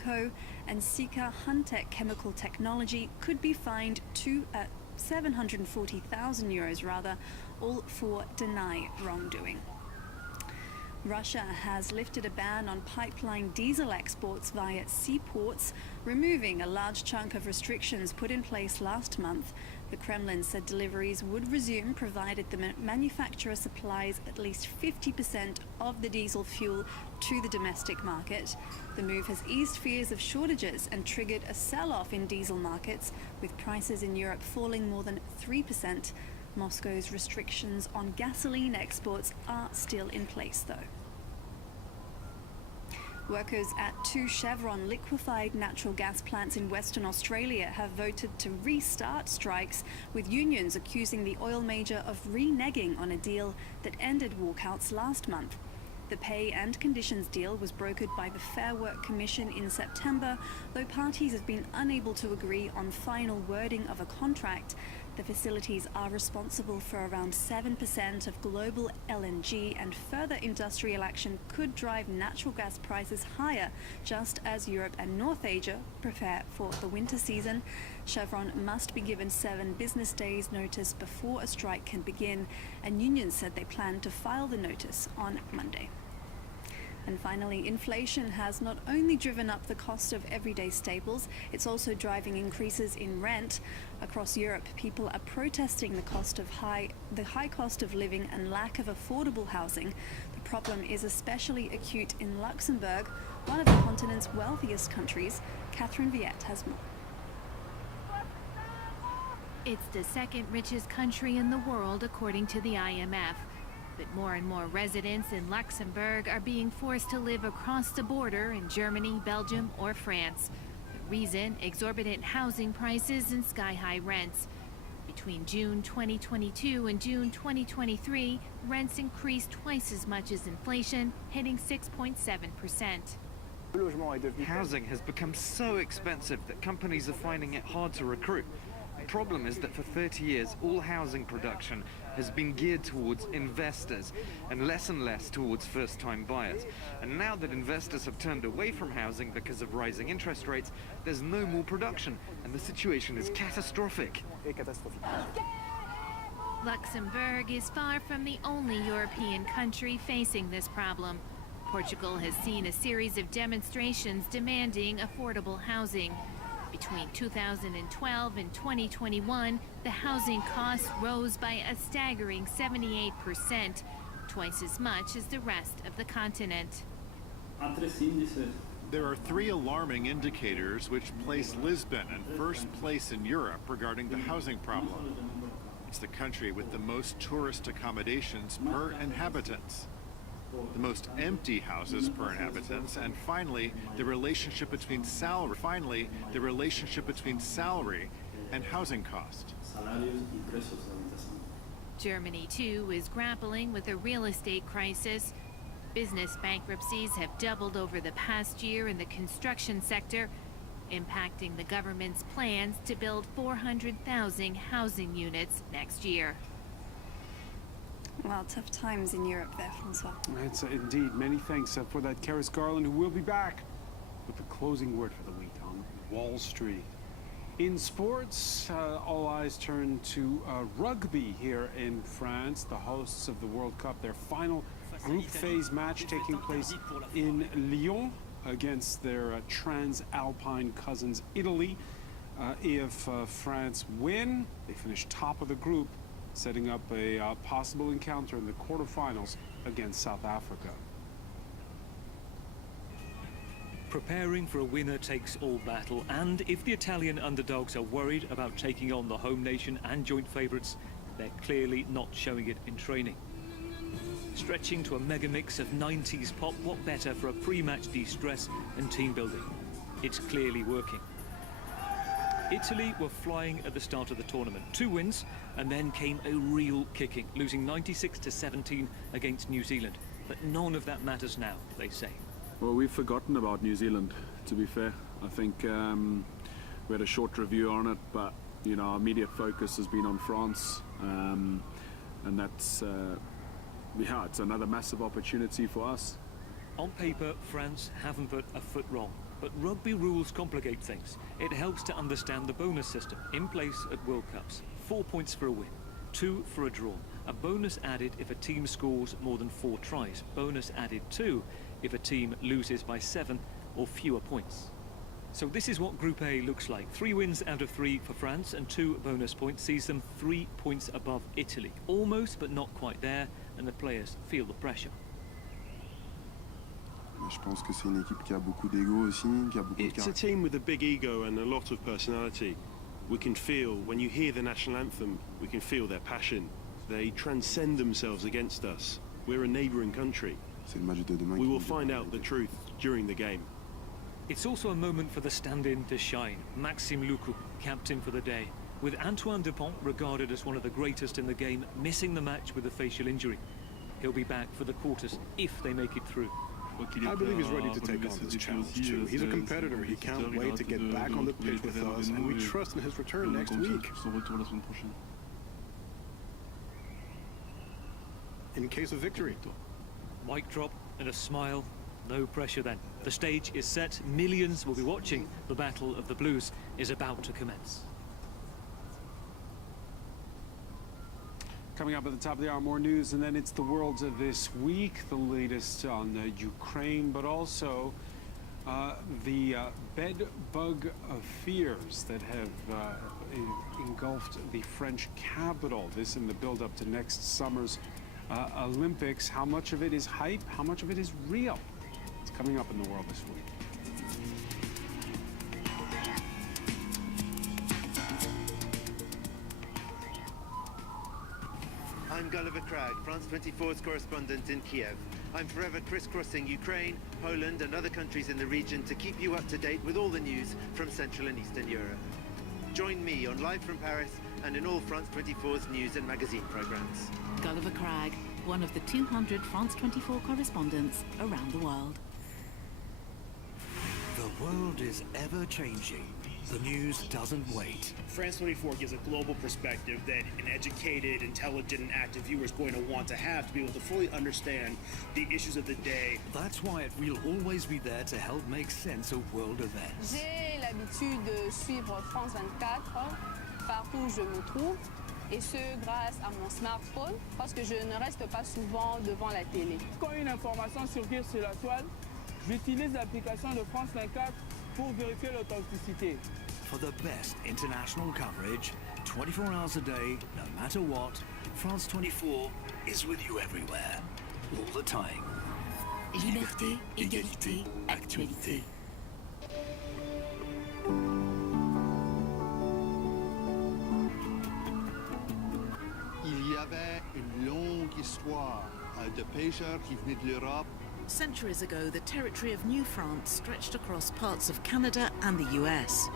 Aramco and Sika Huntech Chemical Technology could be fined 740,000 euros rather, all for deny wrongdoing. Russia has lifted a ban on pipeline diesel exports via seaports, removing a large chunk of restrictions put in place last month. The Kremlin said deliveries would resume provided the manufacturer supplies at least 50% of the diesel fuel to the domestic market. The move has eased fears of shortages and triggered a sell-off in diesel markets, with prices in Europe falling more than 3%. Moscow's restrictions on gasoline exports are still in place, though. Workers at 2 Chevron liquefied natural gas plants in Western Australia have voted to restart strikes, with unions accusing the oil major of reneging on a deal that ended walkouts last month. The pay and conditions deal was brokered by the Fair Work Commission in September, though parties have been unable to agree on final wording of a contract. The facilities are responsible for around 7% of global LNG, and further industrial action could drive natural gas prices higher, just as Europe and North Asia prepare for the winter season. Chevron must be given 7 business days notice before a strike can begin, and unions said they plan to file the notice on Monday. And finally, inflation has not only driven up the cost of everyday staples, it's also driving increases in rent. Across Europe, people are protesting the high cost of living and lack of affordable housing. The problem is especially acute in Luxembourg, one of the continent's wealthiest countries. Catherine Viette has more. It's the second richest country in the world, according to the IMF. But more and more residents in Luxembourg are being forced to live across the border in Germany, Belgium, or France. The reason? Exorbitant housing prices and sky-high rents. Between June 2022 and June 2023, rents increased twice as much as inflation, hitting 6.7%. Housing has become so expensive that companies are finding it hard to recruit. The problem is that for 30 years, all housing production has been geared towards investors and less towards first-time buyers. And now that investors have turned away from housing because of rising interest rates, there's no more production, and the situation is catastrophic. Luxembourg is far from the only European country facing this problem. Portugal has seen a series of demonstrations demanding affordable housing. Between 2012 and 2021, the housing costs rose by a staggering 78%, twice as much as the rest of the continent. There are 3 alarming indicators which place Lisbon in first place in Europe regarding the housing problem. It's the country with the most tourist accommodations per inhabitant, the most empty houses per inhabitants, and finally, the relationship between salary and housing cost. Germany, too, is grappling with a real estate crisis. Business bankruptcies have doubled over the past year in the construction sector, impacting the government's plans to build 400,000 housing units next year. Well, tough times in Europe there, Francois. It's indeed. Many thanks for that, Karis Garland, who will be back with the closing word for the week on Wall Street. In sports, all eyes turn to rugby here in France. The hosts of the World Cup, their final group phase match taking place in Lyon against their transalpine cousins, Italy. If France win, they finish top of the group, setting up a possible encounter in the quarterfinals against South Africa. Preparing for a winner-takes-all battle, and if the Italian underdogs are worried about taking on the home nation and joint favourites, they're clearly not showing it in training. Stretching to a mega mix of 90s pop, what better for a pre-match de-stress and team building? It's clearly working. Italy were flying at the start of the tournament. 2 wins, and then came a real kicking, losing 96-17 against New Zealand. But none of that matters now, they say. Well, we've forgotten about New Zealand, to be fair. I think we had a short review on it, but you know, our immediate focus has been on France, and that's yeah, it's another massive opportunity for us. On paper, France haven't put a foot wrong, but rugby rules complicate things. It helps to understand the bonus system in place at World Cups. 4 points for a win, 2 for a draw. A bonus added if a team scores more than 4 tries. Bonus added too if a team loses by 7 or fewer points. So this is what Group A looks like. 3 wins out of 3 for France and 2 bonus points sees them 3 points above Italy. Almost, but not quite there, and the players feel the pressure. Je pense que c'est une équipe qui a beaucoup d'ego aussi, qui a beaucoup de It's a team with a big ego and a lot of personality. We can feel, when you hear the national anthem, we can feel their passion. They transcend themselves against us. We're a neighbouring country. C'est le match de demain. We will find out the truth during the game. It's also a moment for the stand-in to shine. Maxime Lucu, captain for the day, with Antoine Dupont regarded as one of the greatest in the game, missing the match with a facial injury. He'll be back for the quarters if they make it through. I believe he's ready to take on this challenge too. He's a competitor. He can't wait to get back on the pitch with us, and we trust in his return next week. In case of victory. Mic drop and a smile. No pressure then. The stage is set. Millions will be watching. The Battle of the Blues is about to commence. Coming up at the top of the hour, more news, and then it's the world of this week, the latest on Ukraine, but also the bed bug fears that have engulfed the French capital. This in the build-up to next summer's Olympics. How much of it is hype? How much of it is real? It's coming up in the world this week. I'm Gulliver Cragg, France 24's correspondent in Kiev. I'm forever crisscrossing Ukraine, Poland and other countries in the region to keep you up to date with all the news from Central and Eastern Europe. Join me on Live from Paris and in all France 24's news and magazine programs. Gulliver Cragg, one of the 200 France 24 correspondents around the world. The world is ever changing. The news doesn't wait. France 24 gives a global perspective that an educated, intelligent, and active viewer is going to want to have to be able to fully understand the issues of the day. That's why it will always be there to help make sense of world events. J'ai l'habitude de suivre France 24 partout où je me trouve, et ce grâce à mon smartphone, parce que je ne reste pas souvent devant la télé. Quand une information circule sur la toile, j'utilise l'application de France 24 pour vérifier l'authenticité. For the best international coverage, 24 hours a day, no matter what, France 24 is with you everywhere, all the time. Liberté, égalité, actualité. Il y avait une longue histoire de pêcheurs qui venaient de l'Europe. Centuries ago, the territory of New France stretched across parts of Canada and the US.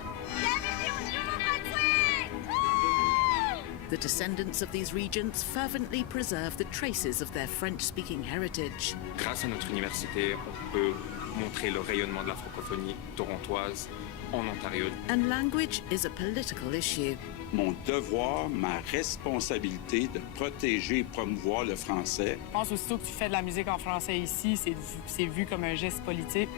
The descendants of these regions fervently preserve the traces of their French-speaking heritage. Grâce à notre université, on peut montrer le rayonnement de la francophonie torontoise en Ontario. And language is a political issue. Mon devoir, ma responsabilité de protéger et promouvoir le français. Je pense aussitôt que tu fais de la musique en français ici, c'est vu comme un geste politique.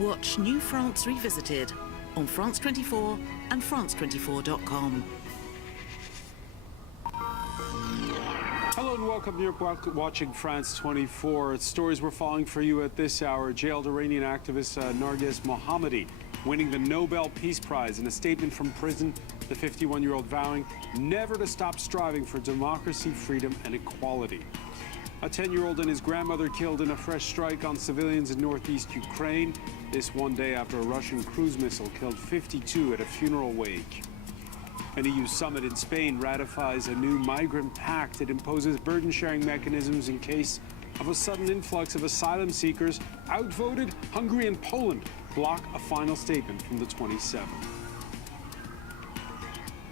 Watch New France Revisited on France 24 and France24.com. Hello and welcome. You're watching France 24. Stories we're following for you at this hour. Jailed Iranian activist Narges Mohammadi winning the Nobel Peace Prize. In a statement from prison, the 51-year-old vowing never to stop striving for democracy, freedom, and equality. A 10-year-old and his grandmother killed in a fresh strike on civilians in northeast Ukraine. This one day after a Russian cruise missile killed 52 at a funeral wake. An EU summit in Spain ratifies a new migrant pact. It imposes burden-sharing mechanisms in case of a sudden influx of asylum seekers. Outvoted, Hungary and Poland block a final statement from the 27.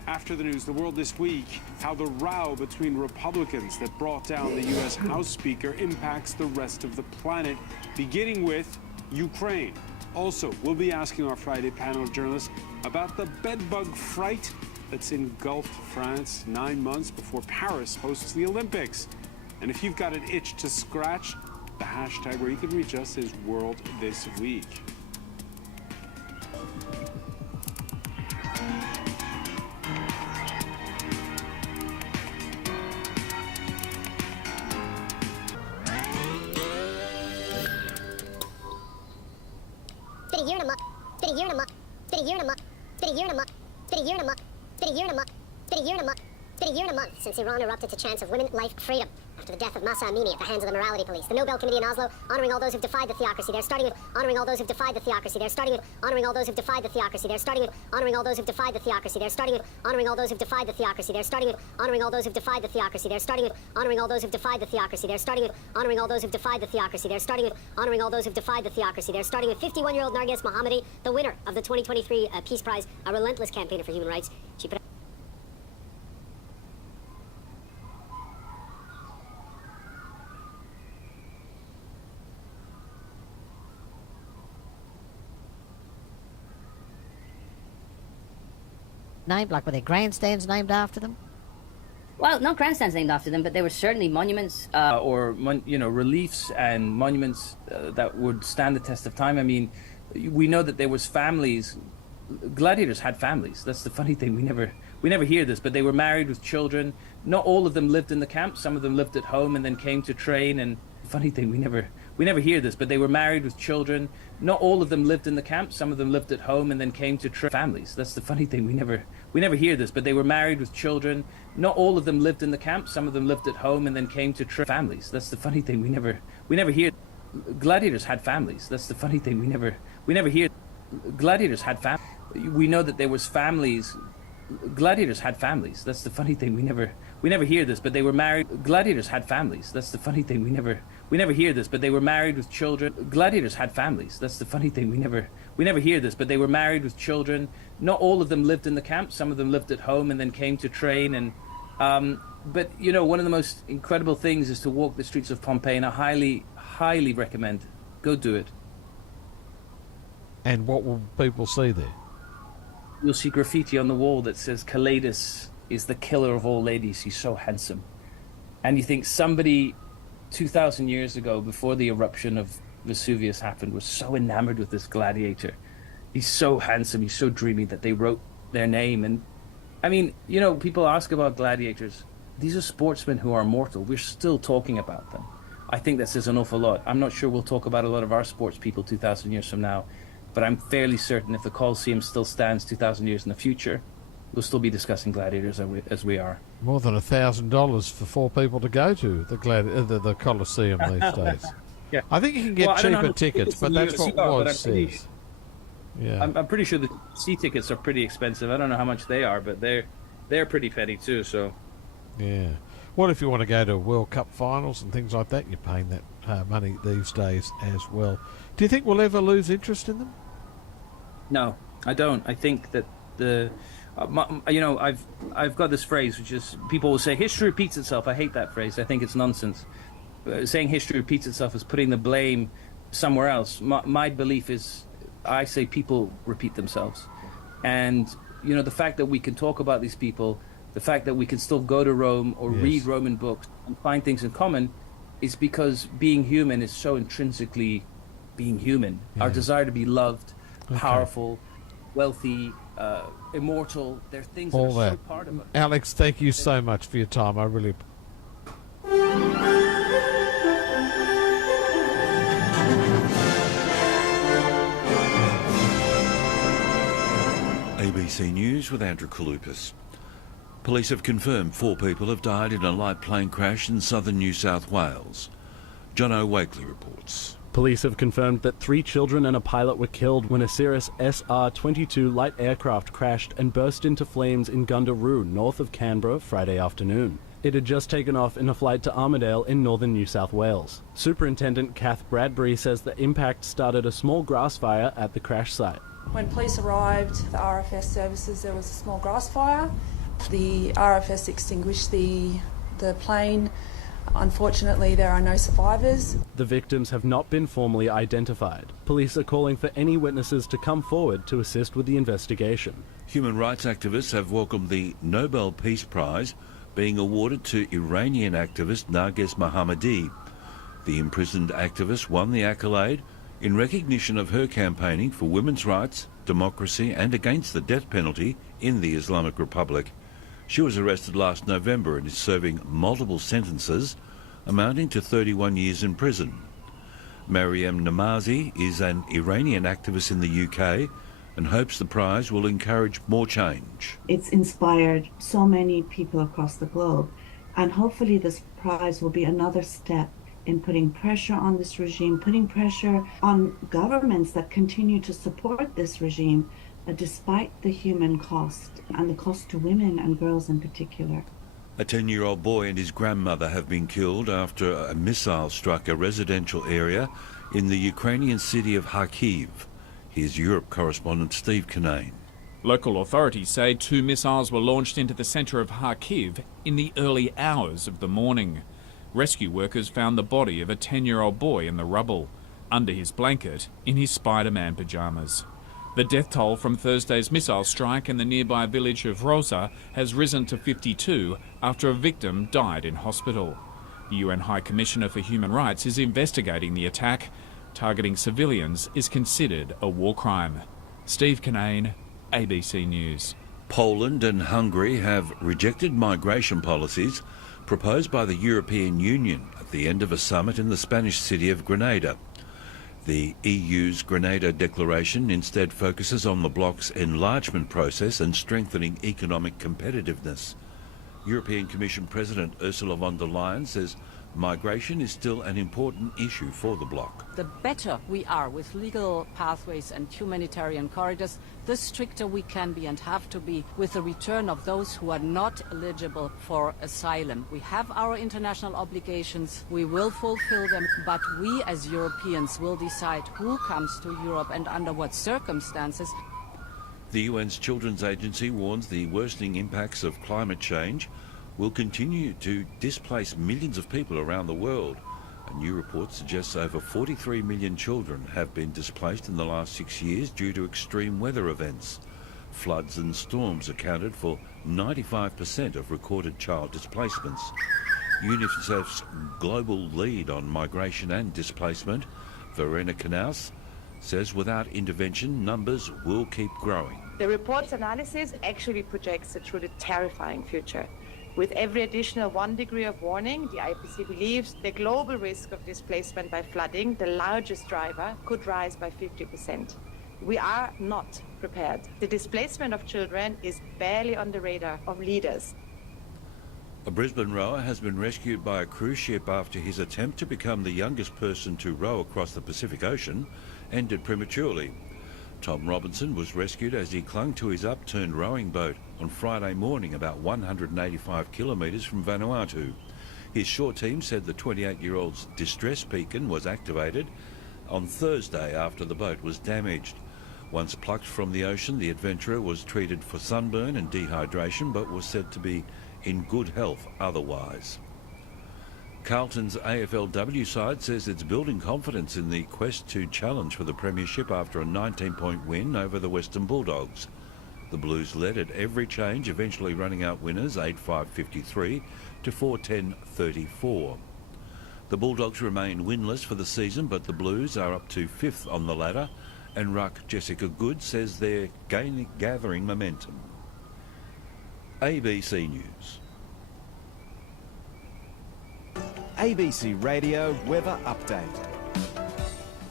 After the news, the world this week, how the row between Republicans that brought down the U.S. House Speaker impacts the rest of the planet, beginning with Ukraine. Also, we'll be asking our Friday panel of journalists about the bedbug fright that's engulfed France 9 months before Paris hosts the Olympics. And if you've got an itch to scratch, The hashtag where you can reach us is World This Week. Been a year and a month since Iran erupted to chants of women, life, freedom after the death of Mahsa Amini at the hands of the morality police. The Nobel Committee in Oslo honoring all those who've defied the theocracy. They're starting with honoring all those who've defied the theocracy. They're starting with honoring all those who've defied the theocracy. They're starting with honoring all those who've defied the theocracy. They're starting with honoring all those who've defied the theocracy. They're starting with honoring all those who've defied the theocracy. They're starting with honoring all those who've defied the theocracy. They're starting with honoring all those who've defied the theocracy. They're starting with honoring all those who've defied the theocracy. They're starting with 51-year-old Narges Mohammadi, the winner of the 2023 Peace Prize, a relentless campaigner for human rights. She put named, like were there grandstands named after them? Well, not grandstands named after them, but there were certainly monuments or reliefs and monuments that would stand the test of time. I mean, we know that there was families. Gladiators had families. That's the funny thing. We never hear this, but they were married with children. Not all of them lived in the camp. Some of them lived at home and then came to train. And funny thing, we never hear this, but they were married with children. Not all of them lived in the camp. Some of them lived at home and then came to families. That's the funny thing. We never hear this, but they were married with children. Not all of them lived in the camp. Some of them lived at home and then came to families. That's the funny thing. We never hear. Gladiators had families. That's the funny thing. We never hear. Gladiators had families. We know that there was families. Gladiators had families. That's the funny thing. We never hear this, but they were married. Gladiators had families. That's the funny thing. We never hear this, but they were married with children. Gladiators had families. That's the funny thing. We never hear this, but they were married with children. Not all of them lived in the camp. Some of them lived at home and then came to train. And but one of the most incredible things is to walk the streets of Pompeii, and I highly recommend. Go do it. And what will people see there? You'll see graffiti on the wall that says Calidus is the killer of all ladies. He's so handsome. And you think somebody 2,000 years ago, before the eruption of Vesuvius happened, was so enamored with this gladiator. He's so handsome, he's so dreamy, that they wrote their name. And I mean, people ask about gladiators. These are sportsmen who are mortal. We're still talking about them. I think that says an awful lot. I'm not sure we'll talk about a lot of our sports people 2,000 years from now, but I'm fairly certain if the Colosseum still stands 2,000 years in the future, we'll still be discussing gladiators as we are. More than $1,000 for 4 people to go to the Colosseum these days. Yeah. I think you can get cheaper tickets, but that's what Woz says. Yeah. I'm pretty sure the sea tickets are pretty expensive. I don't know how much they are, but they're pretty penny too. So. Yeah. What if you want to go to World Cup finals and things like that? You're paying that money these days as well. Do you think we'll ever lose interest in them? No, I don't. I think that I've got this phrase, which is, people will say history repeats itself. I hate that phrase. I think it's nonsense. Saying history repeats itself is putting the blame somewhere else. My belief is, I say people repeat themselves. And, the fact that we can talk about these people, the fact that we can still go to Rome or read Roman books and find things in common, is because being human is so intrinsically being human. Our desire to be loved, powerful, wealthy, immortal, they're things that are so part of us. Alex, thank you so much for your time. I really ABC News with Andrew Kalupas. Police have confirmed 4 people have died in a light plane crash in southern New South Wales. John O'Wakely reports. Police have confirmed that 3 children and a pilot were killed when a Cirrus SR-22 light aircraft crashed and burst into flames in Gundaroo, north of Canberra, Friday afternoon. It had just taken off in a flight to Armidale in northern New South Wales. Superintendent Kath Bradbury says the impact started a small grass fire at the crash site. When police arrived, the RFS services, there was a small grass fire. The RFS extinguished the plane. Unfortunately, there are no survivors. The victims have not been formally identified. Police are calling for any witnesses to come forward to assist with the investigation. Human rights activists have welcomed the Nobel Peace Prize being awarded to Iranian activist Narges Mohammadi. The imprisoned activist won the accolade in recognition of her campaigning for women's rights, democracy and against the death penalty in the Islamic Republic. She was arrested last November and is serving multiple sentences amounting to 31 years in prison. Mariam Namazi is an Iranian activist in the UK and hopes the prize will encourage more change. It's inspired so many people across the globe, and hopefully this prize will be another step in putting pressure on this regime, putting pressure on governments that continue to support this regime despite the human cost and the cost to women and girls in particular. A 10-year-old boy and his grandmother have been killed after a missile struck a residential area in the Ukrainian city of Kharkiv. Here's Europe correspondent Steve Kinane. Local authorities say 2 missiles were launched into the centre of Kharkiv in the early hours of the morning. Rescue workers found the body of a 10-year-old boy in the rubble, under his blanket, in his Spider-Man pyjamas. The death toll from Thursday's missile strike in the nearby village of Rosa has risen to 52 after a victim died in hospital. The UN High Commissioner for Human Rights is investigating the attack. Targeting civilians is considered a war crime. Steve Kinane, ABC News. Poland and Hungary have rejected migration policies proposed by the European Union at the end of a summit in the Spanish city of Grenada. The EU's Grenada Declaration instead focuses on the bloc's enlargement process and strengthening economic competitiveness. European Commission President Ursula von der Leyen says migration is still an important issue for the bloc. The better we are with legal pathways and humanitarian corridors, the stricter we can be and have to be with the return of those who are not eligible for asylum. We have our international obligations, we will fulfill them, but we as Europeans will decide who comes to Europe and under what circumstances. The UN's Children's Agency warns the worsening impacts of climate change will continue to displace millions of people around the world. A new report suggests over 43 million children have been displaced in the last 6 years due to extreme weather events. Floods and storms accounted for 95% of recorded child displacements. UNICEF's global lead on migration and displacement, Verena Knaus, says without intervention, numbers will keep growing. The report's analysis actually projects a truly terrifying future. With every additional 1 degree of warning, the IPC believes the global risk of displacement by flooding, the largest driver, could rise by 50%. We are not prepared. The displacement of children is barely on the radar of leaders. A Brisbane rower has been rescued by a cruise ship after his attempt to become the youngest person to row across the Pacific Ocean ended prematurely. Tom Robinson was rescued as he clung to his upturned rowing boat on Friday morning about 185 kilometres from Vanuatu. His shore team said the 28-year-old's distress beacon was activated on Thursday after the boat was damaged. Once plucked from the ocean, the adventurer was treated for sunburn and dehydration but was said to be in good health otherwise. Carlton's AFLW side says it's building confidence in the quest to challenge for the premiership after a 19-point win over the Western Bulldogs. The Blues led at every change, eventually running out winners 8-5-53 to 4-10-34. The Bulldogs remain winless for the season, but the Blues are up to 5th on the ladder, and ruck Jessica Good says they're gathering momentum. ABC News. ABC Radio Weather Update.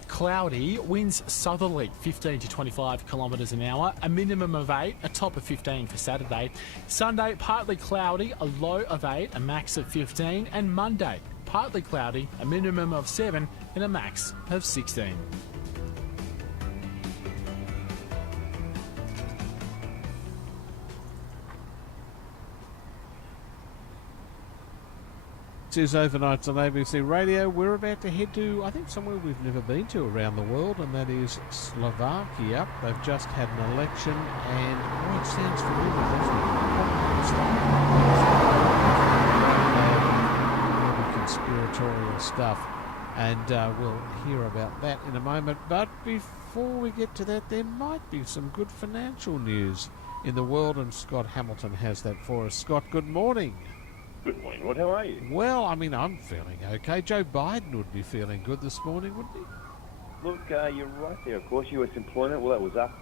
Cloudy, winds southerly 15 to 25 kilometres an hour, a minimum of 8, a top of 15 for Saturday. Sunday, partly cloudy, a low of 8, a max of 15, and Monday, partly cloudy, a minimum of 7 and a max of 16. This is Overnights on ABC Radio. We're about to head to, I think, somewhere we've never been to around the world, and that is Slovakia. They've just had an election, and oh, it sounds familiar, doesn't it? Conspiratorial stuff, and we'll hear about that in a moment. But before we get to that, there might be some good financial news in the world, and Scott Hamilton has that for us. Scott, good morning. Good morning, Rod. How are you? Well, I mean, I'm feeling okay. Joe Biden would be feeling good this morning, wouldn't he? Look, you're right there. Of course, U.S. employment, well, that was up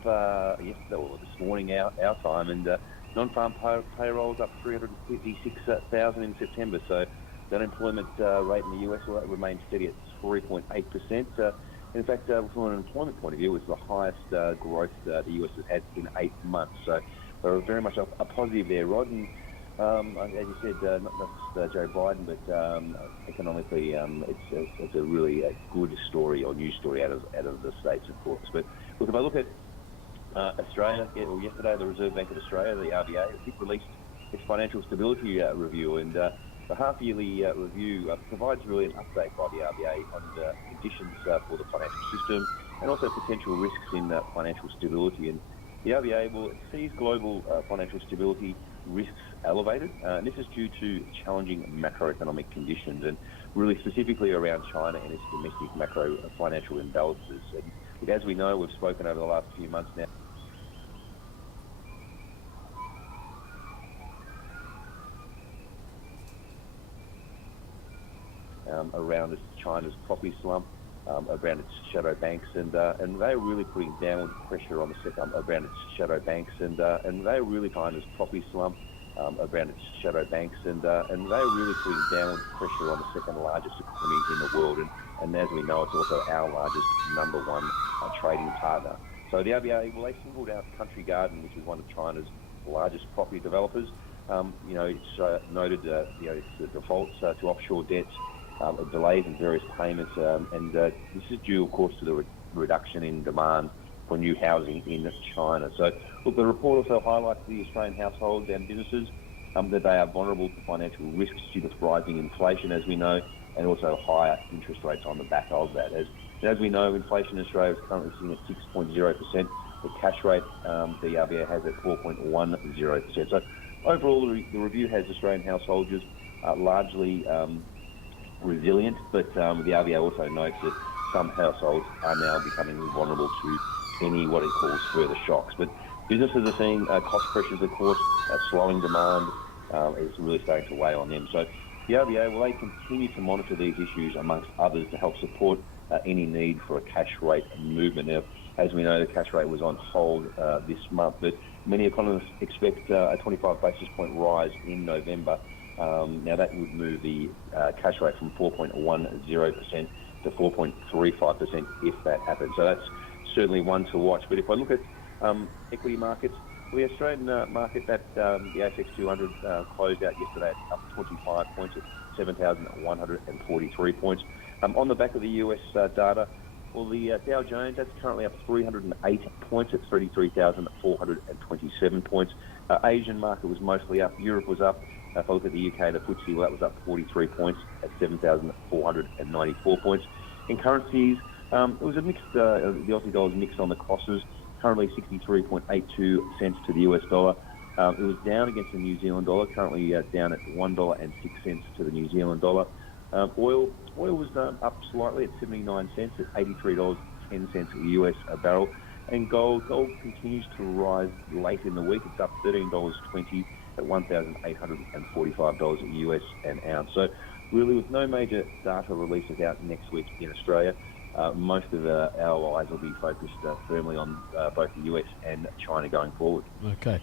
yesterday, or this morning, our time, and non-farm payrolls up 356,000 in September. So the unemployment rate in the U.S. will remain steady at 3.8%. In fact, from an employment point of view, it was the highest growth the U.S. has had in 8 months. So we're very much a positive there, Rod. And as you said, not just Joe Biden, but economically, it's a really good story or news story out of the States, of course. But look, if I look at Australia, yesterday the Reserve Bank of Australia, the RBA, it released its financial stability review, and the half-yearly review provides really an update by the RBA on the conditions for the financial system and also potential risks in financial stability. And the RBA sees global financial stability risks elevated, and this is due to challenging macroeconomic conditions, and really specifically around China and its domestic macro financial imbalances. And as we know, we've spoken over the last few months now around China's property slump, around its shadow banks, and they're really putting downward pressure on the second around its shadow banks, and they're really China's property slump, around its shadow banks, and they're really putting downward pressure on the second largest economy in the world, and as we know, it's also our largest number one trading partner. So the RBA, they singled out Country Garden, which is one of China's largest property developers. It's noted its defaults to offshore debts, delays in various payments, and this is due, of course, to the reduction in demand for new housing in China. So, look, the report also highlights the Australian households and businesses that they are vulnerable to financial risks due to rising inflation, as we know, and also higher interest rates on the back of that. As we know, inflation in Australia is currently sitting at 6.0%. The cash rate the RBA has at 4.10%. So overall, the review has Australian households largely resilient, but the RBA also notes that some households are now becoming vulnerable to any what it calls further shocks. But businesses are seeing cost pressures, of course, slowing demand is really starting to weigh on them. So the RBA, they continue to monitor these issues, amongst others, to help support any need for a cash rate movement. Now, as we know, the cash rate was on hold this month, but many economists expect a 25 basis point rise in November. Now, that would move the cash rate from 4.10% to 4.35% if that happens. So that's certainly one to watch. But if I look at equity markets, the Australian market, the ASX 200 closed out yesterday up 25 points at 7,143 points. On the back of the US data, well, the Dow Jones, that's currently up 308 points at 33,427 points. Asian market was mostly up. Europe was up. If I look at the UK, the FTSE, well, that was up 43 points at 7,494 points. In currencies, it was a mixed, the Aussie dollar was mixed on the crosses, currently 63.82 cents to the US dollar. It was down against the New Zealand dollar, currently down at $1.06 to the New Zealand dollar. Oil was up slightly at 79 cents at $83.10 US a barrel. And gold continues to rise late in the week. It's up $13.20 at $1,845 US an ounce. So really, with no major data releases out next week in Australia, most of our eyes will be focused firmly on both the US and China going forward. Okay.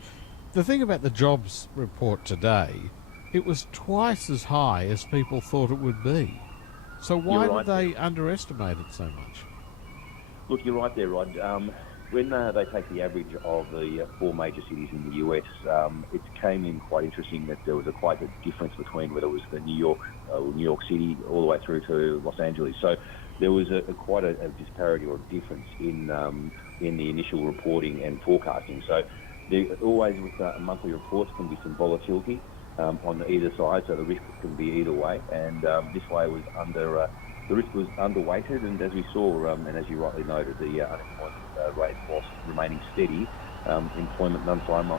The thing about the jobs report today, it was twice as high as people thought it would be. So why did they underestimate it so much? Look, you're right there, Rod. When they take the average of the four major cities in the US, it came in quite interesting that there was quite a difference between whether it was the New York City all the way through to Los Angeles. So there was quite a disparity or difference in the initial reporting and forecasting. So always with monthly reports can be some volatility on either side, so the risk can be either way. And this way was the risk was underweighted, and as we saw, and as you rightly noted, the unemployment rate was remaining steady. Employment non-farm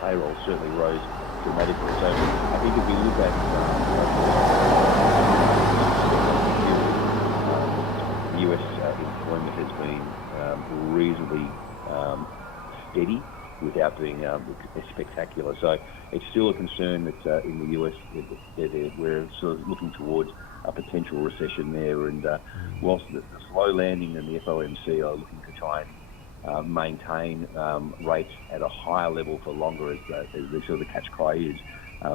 payroll certainly rose dramatically. So I think if we look at US employment has been reasonably steady without being spectacular. So it's still a concern that in the US we're sort of looking towards a potential recession there. And whilst the slow landing and the FOMC are looking to try and maintain rates at a higher level for longer as the sort of the catch cry is,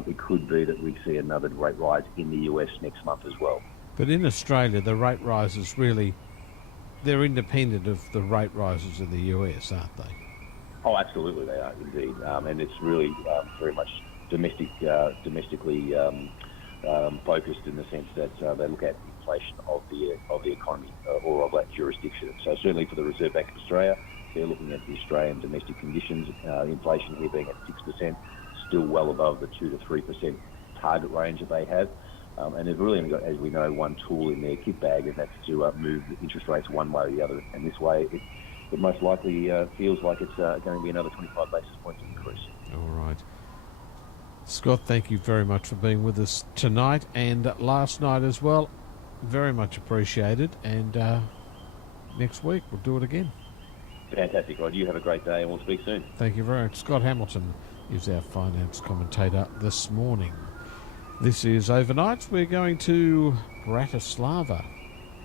it could be that we see another rate rise in the US next month as well. But in Australia, the rate rises really, they're independent of the rate rises in the US, aren't they? Oh, absolutely, they are indeed, and it's really very much domestically focused in the sense that they look at inflation of the economy or of that jurisdiction. So certainly for the Reserve Bank of Australia, they're looking at the Australian domestic conditions, inflation here being at 6%, still well above the 2 to 3% target range that they have. And they've really only got, as we know, one tool in their kit bag, and that's to move the interest rates one way or the other. And this way, it most likely feels like it's going to be another 25 basis points increase. All right. Scott, thank you very much for being with us tonight and last night as well. Very much appreciated. And next week we'll do it again. Fantastic, Rod. You have a great day and we'll speak soon. Thank you very much. Scott Hamilton is our finance commentator this morning. This is Overnight. We're going to Bratislava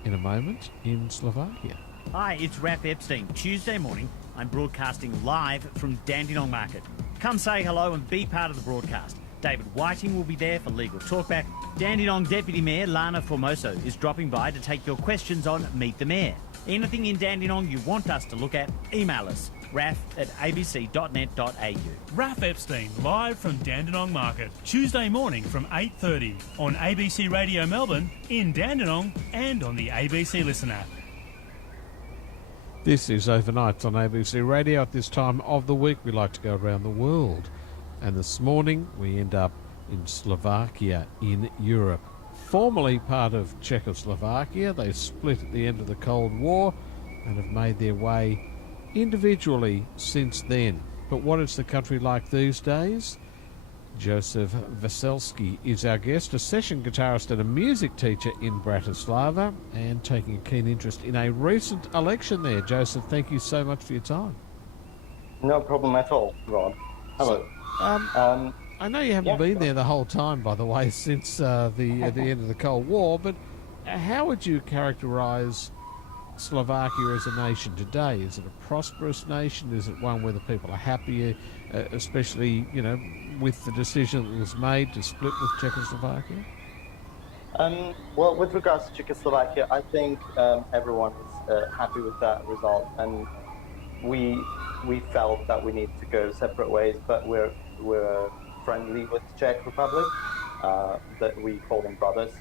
in a moment in Slovakia. Hi, it's Raph Epstein. Tuesday morning, I'm broadcasting live from Dandenong Market. Come say hello and be part of the broadcast. David Whiting will be there for Legal Talkback. Dandenong Deputy Mayor Lana Formoso is dropping by to take your questions on Meet the Mayor. Anything in Dandenong you want us to look at, email us, raf@abc.net.au. Raph Epstein, live from Dandenong Market, Tuesday morning from 8:30 on ABC Radio Melbourne, in Dandenong and on the ABC Listen app. This is Overnight on ABC Radio. At this time of the week, we like to go around the world. And this morning, we end up in Slovakia in Europe. Formerly part of Czechoslovakia, they split at the end of the Cold War and have made their way individually since then. But what is the country like these days? Joseph Veselski is our guest, a session guitarist and a music teacher in Bratislava, and taking a keen interest in a recent election there. Joseph, thank you so much for your time. No problem at all, Rod. Hello. I know you haven't been there the whole time, by the way, since the end of the Cold War, but how would you characterise Slovakia as a nation today? Is it a prosperous nation? Is it one where the people are happier, especially, with the decision that was made to split with Czechoslovakia? Well, with regards to Czechoslovakia, I think everyone is happy with that result, and we felt that we need to go separate ways, but we're friendly with the Czech Republic, that we call them brothers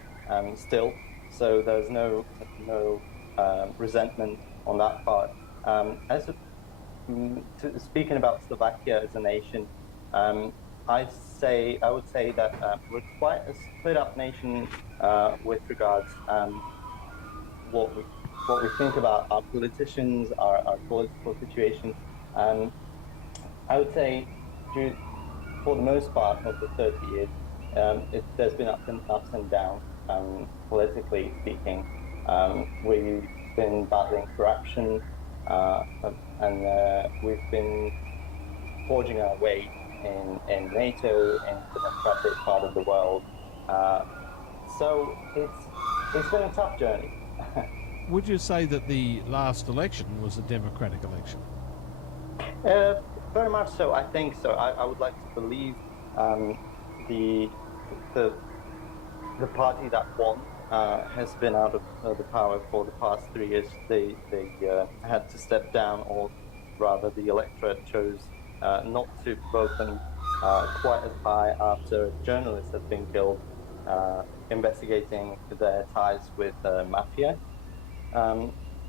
still, so there's no resentment on that part. Speaking about Slovakia as a nation, I would say that we're quite a split up nation with regards what we think about our politicians, our political situation. I would say for the most part of the 30 years, there's been ups and downs, politically speaking. We've been battling corruption, and we've been forging our way in NATO, in the democratic part of the world. So it's been a tough journey. Would you say that the last election was a democratic election? Very much so. I think so. I would like to believe the party that won has been out of the power for the past 3 years. They had to step down, or rather the electorate chose not to vote them quite as high after journalists had been killed, investigating their ties with mafia.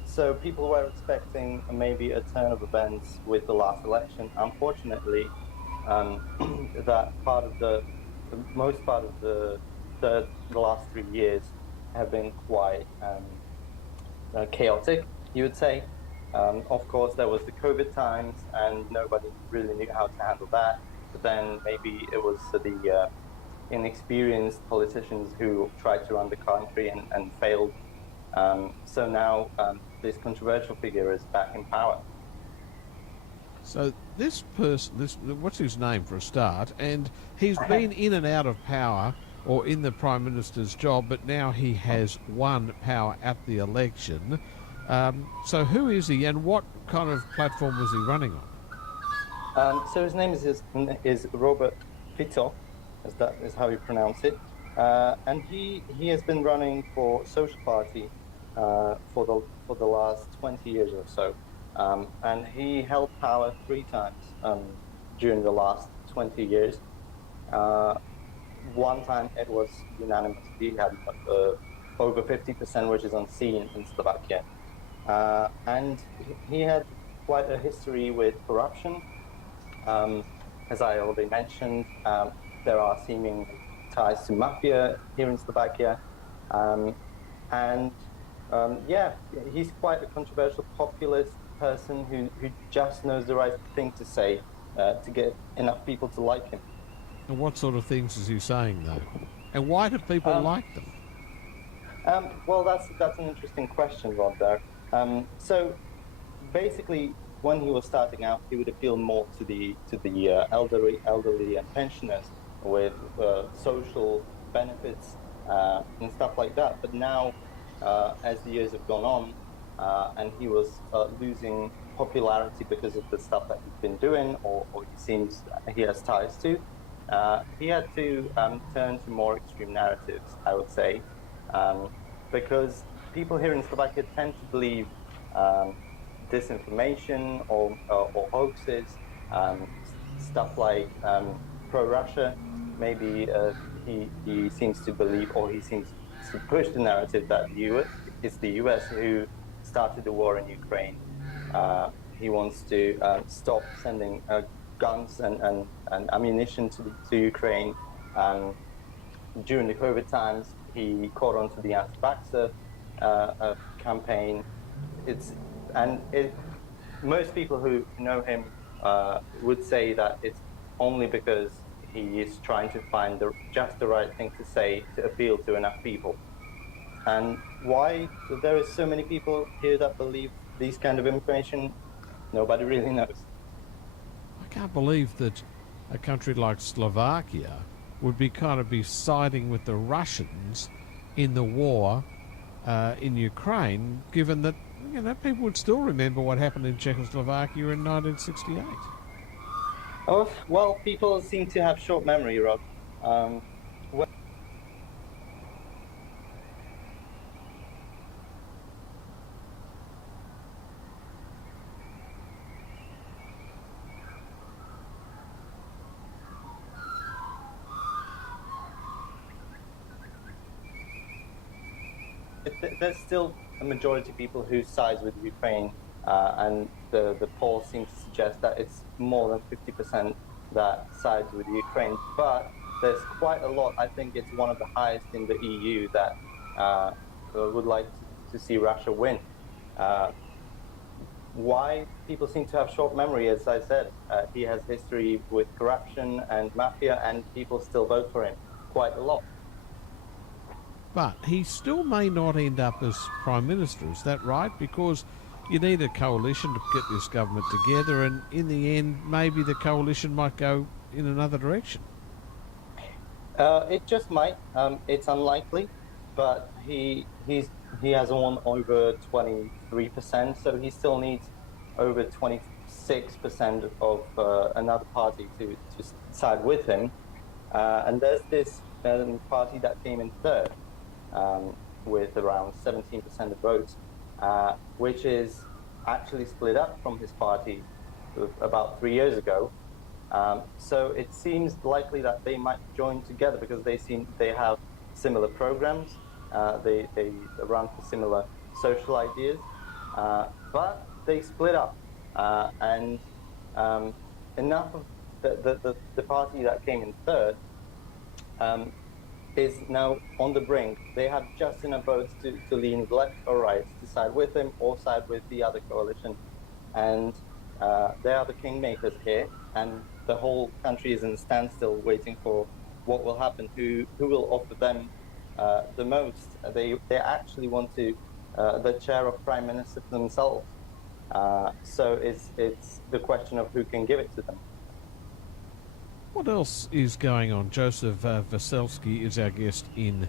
So people were expecting maybe a turn of events with the last election. Unfortunately, that most part of the last 3 years have been quite chaotic, you would say. Of course, there was the COVID times, and nobody really knew how to handle that. But then maybe it was the inexperienced politicians who tried to run the country and failed. So now this controversial figure is back in power. So this person, what's his name for a start? And he's been in and out of power or in the Prime Minister's job, but now he has won power at the election. So who is he and what kind of platform was he running on? So his name is Robert Fico, as that is how you pronounce it. And he has been running for Social Party for the last 20 years or so. And he held power 3 times during the last 20 years. One time it was unanimous. He had over 50%, which is unseen in Slovakia. And he had quite a history with corruption. As I already mentioned, there are seeming ties to mafia here in Slovakia. He's quite a controversial populist person who just knows the right thing to say to get enough people to like him. And what sort of things is he saying, though? And why do people like them? Well, that's an interesting question, Rod, there. So basically, when he was starting out, he would appeal more to the elderly and pensioners with social benefits and stuff like that. But now, as the years have gone on, and he was losing popularity because of the stuff that he's been doing, or he seems he has ties to, he had to turn to more extreme narratives, I would say, because people here in Slovakia tend to believe disinformation or hoaxes, stuff like pro-Russia. Maybe he seems to believe, or he seems to push the narrative that it's the US who started the war in Ukraine. He wants to stop sending guns and ammunition to Ukraine. During the COVID times, he caught on to the anti-vaxxer campaign. Most people who know him would say that it's only because he is trying to find just the right thing to say to appeal to enough people. And why there is so many people here that believe these kind of information, nobody really knows. I can't believe that a country like Slovakia would be siding with the Russians in the war in Ukraine, given that people would still remember what happened in Czechoslovakia in 1968. Oh, well, people seem to have short memory, Rob. There's still a majority of people who sides with Ukraine, and the polls seem to suggest that it's more than 50% that sides with Ukraine. But there's quite a lot. I think it's one of the highest in the EU that would like to see Russia win. Why people seem to have short memory, as I said, he has history with corruption and mafia, and people still vote for him quite a lot. But he still may not end up as Prime Minister, is that right? Because you need a coalition to get this government together, and in the end, maybe the coalition might go in another direction. It just might. It's unlikely, but he has won over 23%, so he still needs over 26% of another party to side with him. And there's this party that came in third, with around 17% of votes, which is actually split up from his party about 3 years ago. So it seems likely that they might join together because they have similar programs, they run for similar social ideas, but they split up, and enough of the party that came in third is now on the brink. They have just enough votes to lean left or right, to side with him or side with the other coalition. And they are the kingmakers here, and the whole country is in standstill waiting for what will happen, who will offer them the most. They actually want to the chair of Prime Minister themselves. So it's the question of who can give it to them. What else is going on? Joseph Veselski is our guest in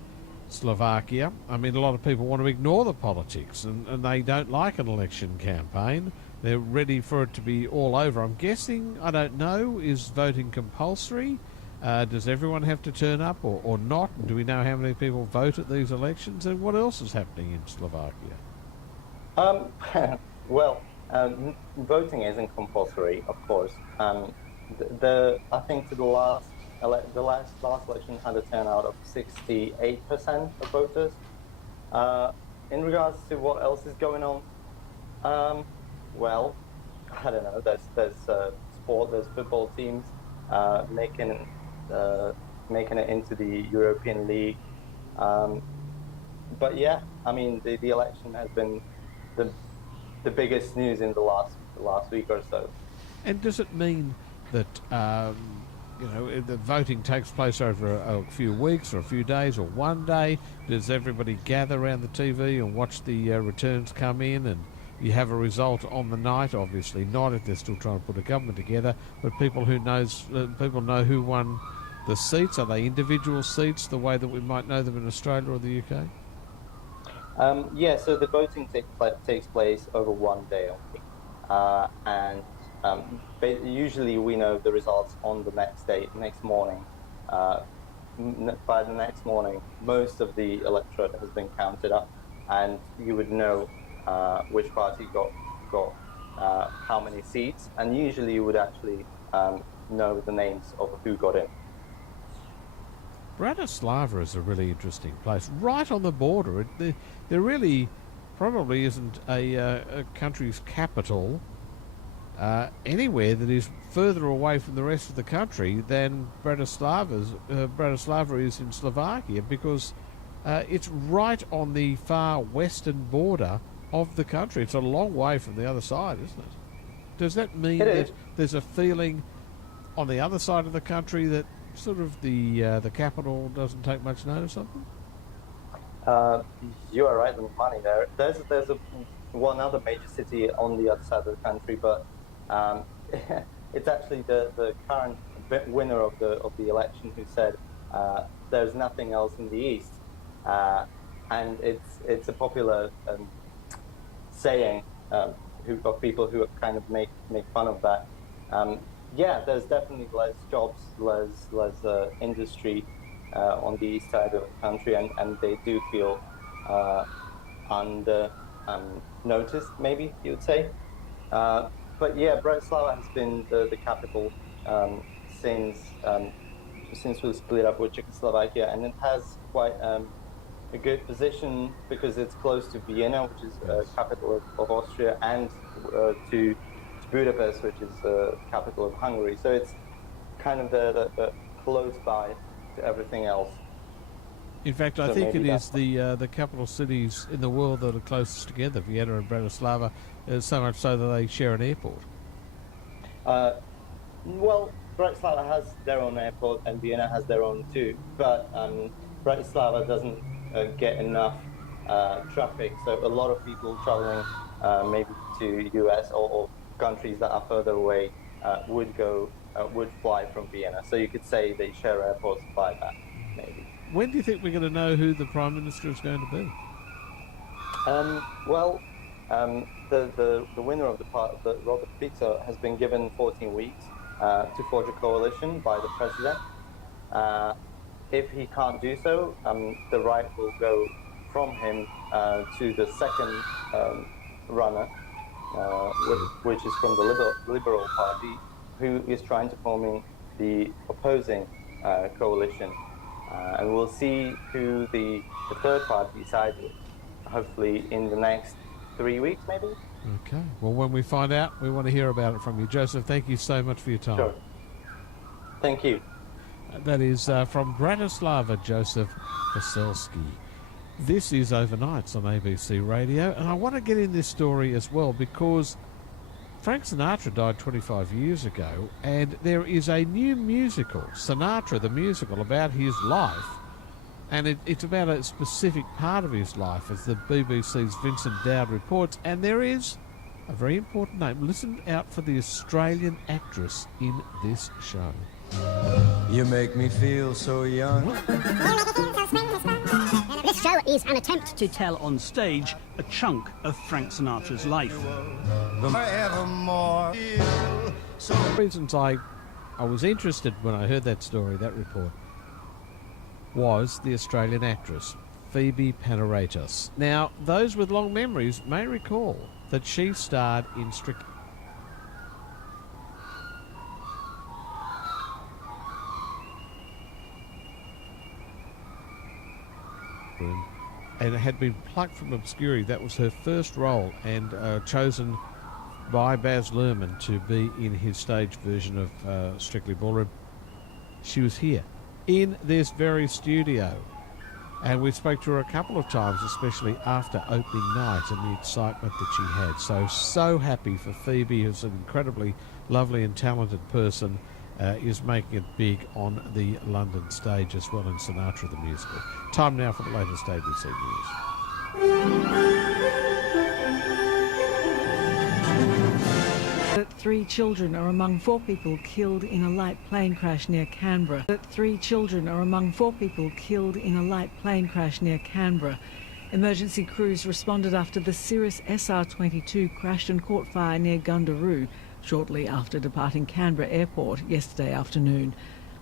Slovakia. I mean, a lot of people want to ignore the politics and they don't like an election campaign. They're ready for it to be all over. I'm guessing, I don't know, is voting compulsory? Does everyone have to turn up or not? Do we know how many people vote at these elections? And what else is happening in Slovakia? Well, voting isn't compulsory, of course. I think the last election had a turnout of 68% of voters. In regards to what else is going on, well, I don't know. There's sport. There's football teams making it into the European League. But yeah, I mean, the election has been the biggest news in the last week or so. And does it mean that the voting takes place over a few weeks or a few days or one day? Does everybody gather around the TV and watch the returns come in, and you have a result on the night? Obviously not, if they're still trying to put a government together, but people know who won the seats. Are they individual seats the way that we might know them in Australia or the UK? Yeah, so the voting takes place over one day only, and usually we know the results on the next morning. By the next morning, most of the electorate has been counted up, and you would know which party got how many seats, and usually you would actually know the names of who got in. Bratislava is a really interesting place, right on the border. There really probably isn't a country's capital anywhere that is further away from the rest of the country than Bratislava is in Slovakia, because it's right on the far western border of the country. It's a long way from the other side, isn't it? Does that mean that there's a feeling on the other side of the country that sort of the capital doesn't take much notice of them? You are right on the money there. There's one other major city on the other side of the country, but it's actually the current winner of the election who said there's nothing else in the east, and it's a popular saying of people who kind of make fun of that. Yeah, there's definitely less jobs, less industry on the east side of the country, and they do feel under noticed, maybe you would say. But yeah, Bratislava has been the capital since we split up with Czechoslovakia, and it has quite a good position because it's close to Vienna, which is capital of Austria, and to Budapest, which is the capital of Hungary. So it's kind of the close by to everything else. In fact, I think it is the capital cities in the world that are closest together, Vienna and Bratislava, so much so that they share an airport. Well, Bratislava has their own airport and Vienna has their own too, but Bratislava doesn't get enough traffic, so a lot of people traveling maybe to US or countries that are further away would fly from Vienna. So you could say they share airports by that, maybe. When do you think we're going to know who the Prime Minister is going to be? The winner of the Robert Fico has been given 14 weeks to forge a coalition by the president. If he can't do so, the right will go from him to the second runner, which is from the Liberal Party, who is trying to form the opposing coalition. And we'll see who the third party decides with, hopefully in the next 3 weeks, maybe. Okay. Well, when we find out, we want to hear about it from you. Joseph, thank you so much for your time. Sure. Thank you. That is from Bratislava, Joseph Veselski. This is Overnights on ABC Radio, and I want to get in this story as well because Frank Sinatra died 25 years ago, and there is a new musical, Sinatra the Musical, about his life, and it's about a specific part of his life, as the BBC's Vincent Dowd reports, and there is A very important name. Listen out for the Australian actress in this show. You make me feel so young. This show is an attempt to tell on stage a chunk of Frank Sinatra's life. Forevermore. The reasons I was interested when I heard that story, that report, was the Australian actress, Phoebe Panaratos. Now, those with long memories may recall that she starred in Strictly. And had been plucked from obscurity. That was her first role, and chosen by Baz Luhrmann to be in his stage version of Strictly Ballroom. She was here in this very studio, and we spoke to her a couple of times, especially after opening night and the excitement that she had. So happy for Phoebe, who's an incredibly lovely and talented person, is making it big on the London stage as well in Sinatra the Musical. Time now for the latest ABC News. That 3 children are among 4 people killed in a light plane crash near Canberra. That 3 children are among 4 people killed in a light plane crash near Canberra. Emergency crews responded after the Cirrus SR-22 crashed and caught fire near Gundaroo shortly after departing Canberra Airport yesterday afternoon.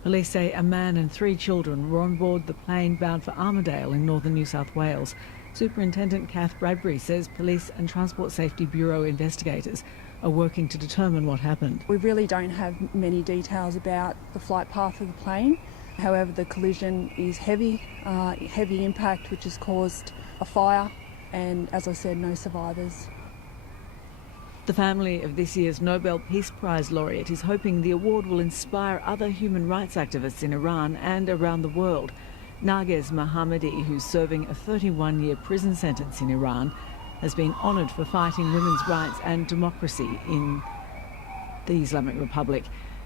Police say a man and 3 children were on board the plane bound for Armidale in northern New South Wales. Superintendent Kath Bradbury says Police and Transport Safety Bureau investigators are working to determine what happened. We really don't have many details about the flight path of the plane. However, the collision is heavy impact which has caused a fire, and as I said, no survivors. The family of this year's Nobel Peace Prize laureate is hoping the award will inspire other human rights activists in Iran and around the world. Narges Mohammadi, who's serving a 31-year prison sentence in Iran, has been honoured for fighting women's rights and democracy in the Islamic Republic.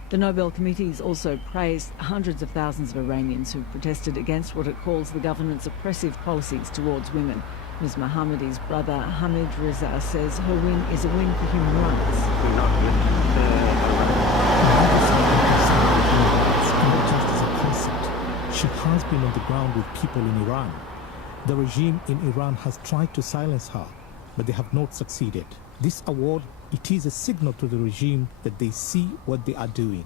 The Nobel Committee's also praised hundreds of thousands of Iranians who protested against what it calls the government's oppressive policies towards women. Ms. Mohammadi's brother Hamid Reza says her win is a win for human rights. Not just as a concept. She has been on the ground with people in Iran. The regime in Iran has tried to silence her, but they have not succeeded. This award, it is a signal to the regime that they see what they are doing.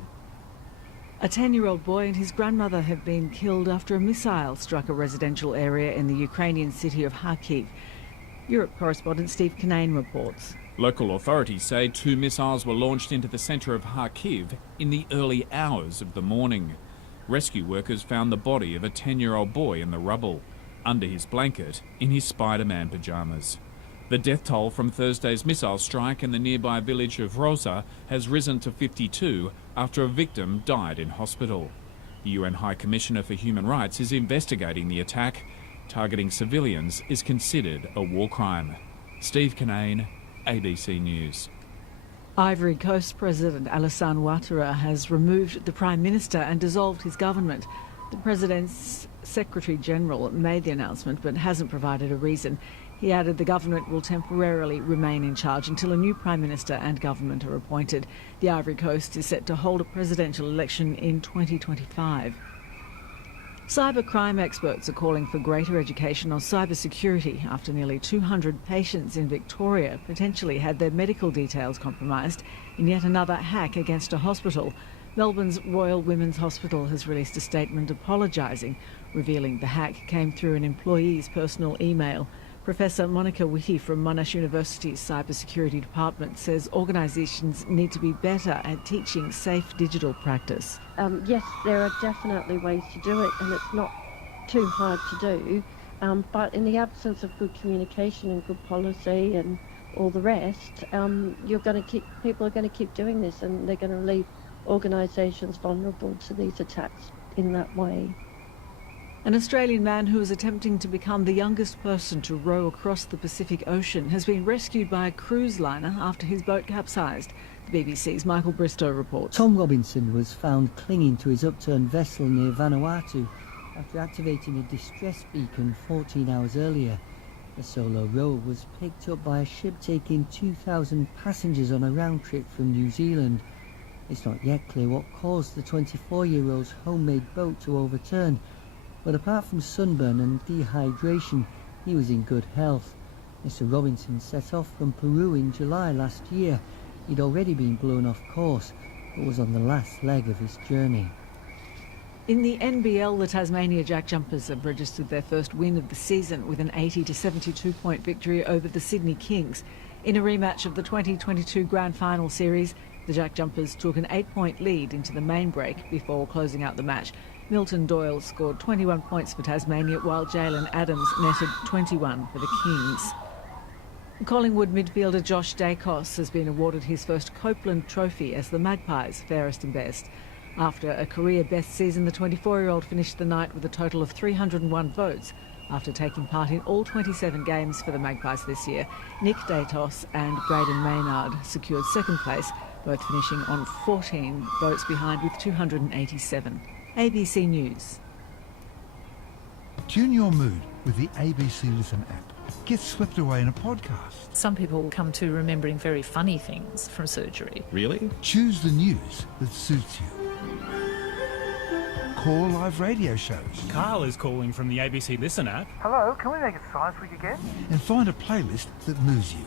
A 10-year-old boy and his grandmother have been killed after a missile struck a residential area in the Ukrainian city of Kharkiv. Europe correspondent Steve Kinane reports. Local authorities say 2 missiles were launched into the centre of Kharkiv in the early hours of the morning. Rescue workers found the body of a 10-year-old boy in the rubble, under his blanket, in his Spider-Man pyjamas. The death toll from Thursday's missile strike in the nearby village of Rosa has risen to 52 after a victim died in hospital. The UN High Commissioner for Human Rights is investigating the attack. Targeting civilians is considered a war crime. Steve Kinane, ABC News. Ivory Coast President Alassane Ouattara has removed the Prime Minister and dissolved his government. The President's Secretary-General made the announcement but hasn't provided a reason. He added the government will temporarily remain in charge until a new Prime Minister and government are appointed. The Ivory Coast is set to hold a presidential election in 2025. Cybercrime experts are calling for greater education on cybersecurity after nearly 200 patients in Victoria potentially had their medical details compromised in yet another hack against a hospital. Melbourne's Royal Women's Hospital has released a statement apologising, revealing the hack came through an employee's personal email. Professor Monica Whitty from Monash University's Cybersecurity Department says organisations need to be better at teaching safe digital practice. Yes, there are definitely ways to do it, and it's not too hard to do. But in the absence of good communication and good policy and all the rest, people are going to keep doing this, and they're going to leave organisations vulnerable to these attacks in that way. An Australian man who is attempting to become the youngest person to row across the Pacific Ocean has been rescued by a cruise liner after his boat capsized. The BBC's Michael Bristow reports. Tom Robinson was found clinging to his upturned vessel near Vanuatu after activating a distress beacon 14 hours earlier. The solo rower was picked up by a ship taking 2,000 passengers on a round trip from New Zealand. It's not yet clear what caused the 24-year-old's homemade boat to overturn, but apart from sunburn and dehydration, he was in good health. Mr. Robinson set off from Peru in July last year. He'd already been blown off course, but was on the last leg of his journey. In the NBL, the Tasmania Jack Jumpers have registered their first win of the season with an 80 to 72 point victory over the Sydney Kings. In a rematch of the 2022 Grand Final Series, the Jack Jumpers took an 8-point lead into the main break before closing out the match. Milton Doyle scored 21 points for Tasmania, while Jalen Adams netted 21 for the Kings. Collingwood midfielder Josh Dacos has been awarded his first Copeland Trophy as the Magpies' fairest and best. After a career-best season, the 24-year-old finished the night with a total of 301 votes after taking part in all 27 games for the Magpies this year. Nick Datos and Braden Maynard secured second place, both finishing on 14 votes behind with 287. ABC News. Tune your mood with the ABC Listen app. Get swept away in a podcast. Some people come to remembering very funny things from surgery. Really? Choose the news that suits you. Call live radio shows. Carl is calling from the ABC Listen app. Hello, can we make it Science Week again? And find a playlist that moves you.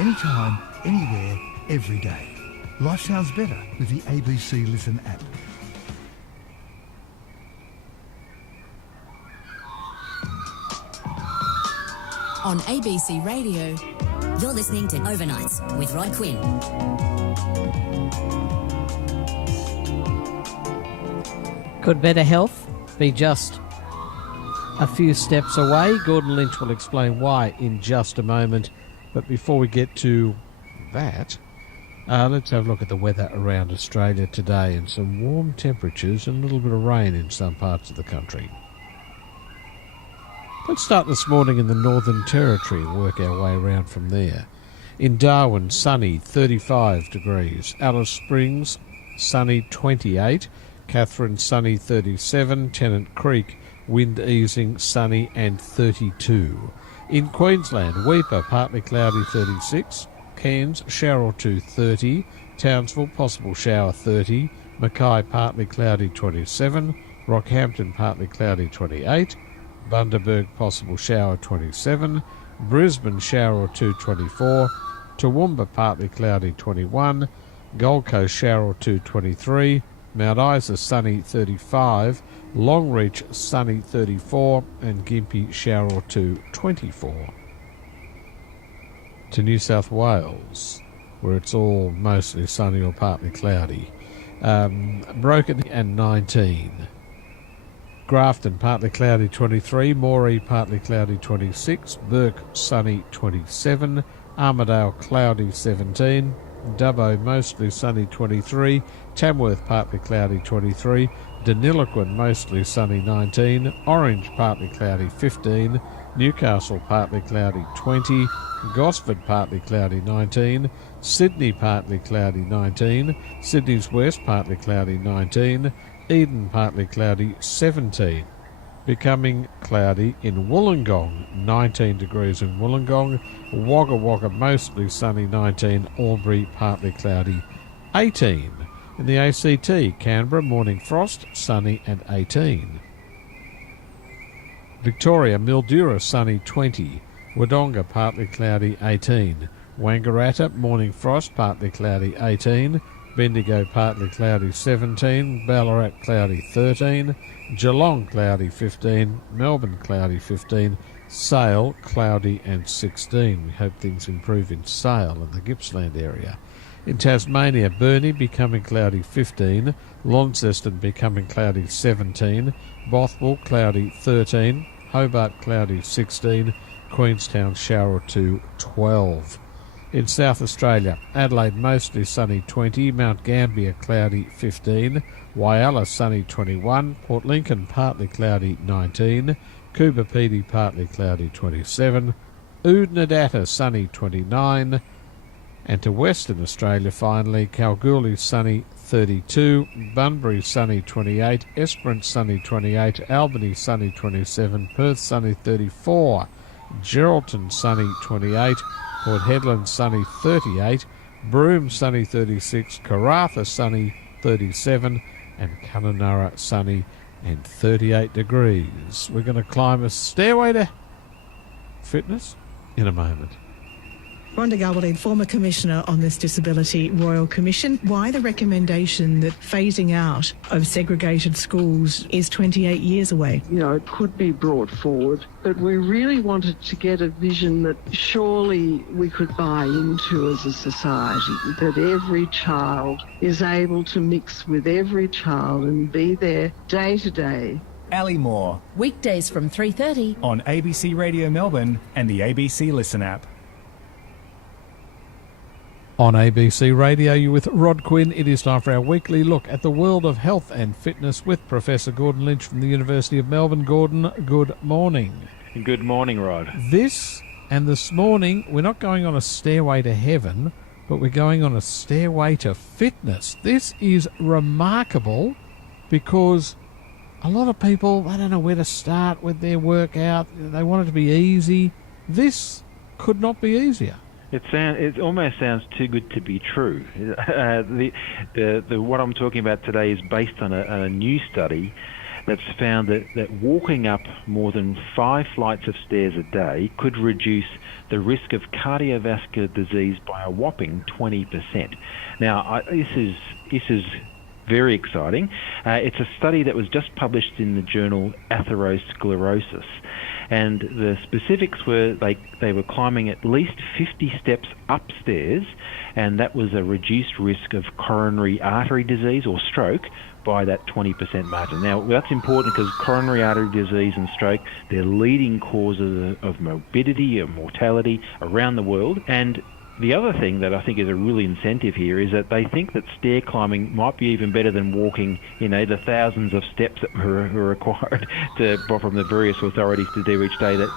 Anytime, anywhere, every day. Life sounds better with the ABC Listen app. On ABC Radio, you're listening to Overnights with Rod Quinn. Could better health be just a few steps away? Gordon Lynch will explain why in just a moment. But before we get to that, let's have a look at the weather around Australia today, and some warm temperatures and a little bit of rain in some parts of the country. Let's start this morning in the Northern Territory and work our way around from there. In Darwin, sunny, 35 degrees. Alice Springs, sunny, 28. Katherine, sunny, 37. Tennant Creek, wind easing, sunny and 32. In Queensland, Weipa, partly cloudy, 36. Cairns, shower or two, 30. Townsville, possible shower, 30. Mackay, partly cloudy, 27. Rockhampton, partly cloudy, 28. Bundaberg, possible shower, 27. Brisbane, shower or two, 24. Toowoomba, partly cloudy, 21. Gold Coast, shower or two, 23. Mount Isa, sunny, 35. Longreach, sunny, 34. And Gympie, shower or two, 24. To New South Wales, where it's all mostly sunny or partly cloudy. Broken and 19. Grafton, partly cloudy, 23. Moree, partly cloudy, 26. Burke, sunny, 27. Armidale, cloudy, 17. Dubbo, mostly sunny, 23. Tamworth, partly cloudy, 23. Deniliquin, mostly sunny, 19. Orange, partly cloudy, 15. Newcastle, partly cloudy, 20. Gosford, partly cloudy, 19. Sydney, partly cloudy, 19. Sydney's West, partly cloudy, 19. Eden, partly cloudy, 17. Becoming cloudy in Wollongong, 19 degrees in Wollongong. Wagga Wagga, mostly sunny, 19. Albury, partly cloudy, 18. In the ACT, Canberra, morning frost, sunny and 18. Victoria, Mildura, sunny, 20. Wodonga, partly cloudy, 18. Wangaratta, morning frost, partly cloudy, 18. Bendigo, partly cloudy, 17. Ballarat, cloudy, 13. Geelong, cloudy, 15. Melbourne, cloudy, 15. Sale, cloudy and 16. We hope things improve in Sale and the Gippsland area. In Tasmania, Burnie becoming cloudy, 15. Launceston becoming cloudy, 17. Bothwell, cloudy, 13. Hobart, cloudy, 16. Queenstown, shower or two, 12. In South Australia, Adelaide, mostly sunny, 20. Mount Gambier, cloudy, 15. Whyalla, sunny, 21. Port Lincoln, partly cloudy, 19. Coober Pedy, partly cloudy, 27. Oodnadatta, sunny, 29. And to Western Australia, finally, Kalgoorlie sunny 32, Bunbury sunny 28, Esperance sunny 28, Albany sunny 27, Perth sunny 34, Geraldton sunny 28, Port Hedland sunny 38, Broome sunny 36, Karratha sunny 37, and Kununurra sunny and 38 degrees. We're going to climb a stairway to fitness in a moment. Rhonda Galbaldine, former Commissioner on this Disability Royal Commission. Why the recommendation that phasing out of segregated schools is 28 years away? You know, it could be brought forward, but we really wanted to get a vision that surely we could buy into as a society, that every child is able to mix with every child and be there day to day. Ali Moore. Weekdays from 3:30 on ABC Radio Melbourne and the ABC Listen app. On ABC Radio, you're with Rod Quinn. It is time for our weekly look at the world of health and fitness with Professor Gordon Lynch from the University of Melbourne. Gordon, good morning. Good morning, Rod. This morning, we're not going on a stairway to heaven, but we're going on a stairway to fitness. This is remarkable because a lot of people, they don't know where to start with their workout. They want it to be easy. This could not be easier. It almost sounds too good to be true. What I'm talking about today is based on a new study that's found that walking up more than 5 flights of stairs a day could reduce the risk of cardiovascular disease by a whopping 20%. Now, this is very exciting. It's a study that was just published in the journal Atherosclerosis. And the specifics were they were climbing at least 50 steps upstairs, and that was a reduced risk of coronary artery disease or stroke by that 20% margin. Now, that's important because coronary artery disease and stroke, they're leading causes of morbidity and mortality around the world. And the other thing that I think is a real incentive here is that they think that stair climbing might be even better than walking, the thousands of steps that were required from the various authorities to do each day, that,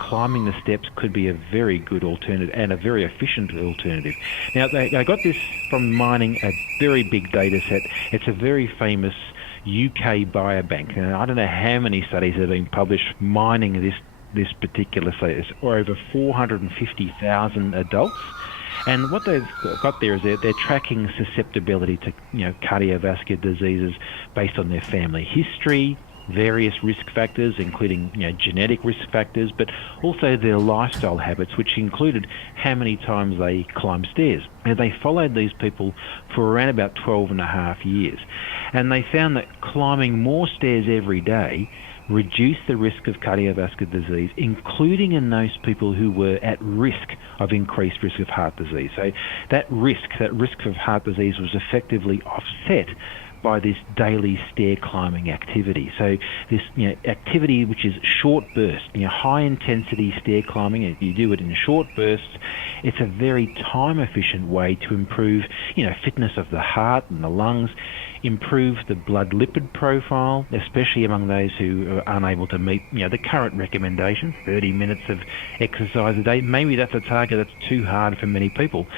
climbing the steps could be a very good alternative and a very efficient alternative. Now, they got this from mining a very big data set. It's a very famous UK biobank. I don't know how many studies have been published mining this particular study, or over 450,000 adults. And what they've got there is they're tracking susceptibility to cardiovascular diseases based on their family history, various risk factors, including genetic risk factors, but also their lifestyle habits, which included how many times they climb stairs. And they followed these people for around about 12 and a half years. And they found that climbing more stairs every day reduce the risk of cardiovascular disease, including in those people who were at risk of increased risk of heart disease. So that risk of heart disease was effectively offset by this daily stair climbing activity. So this activity which is short bursts, high intensity stair climbing, if you do it in short bursts, it's a very time efficient way to improve fitness of the heart and the lungs, improve the blood lipid profile, especially among those who are unable to meet the current recommendation, 30 minutes of exercise a day. Maybe that's a target that's too hard for many people.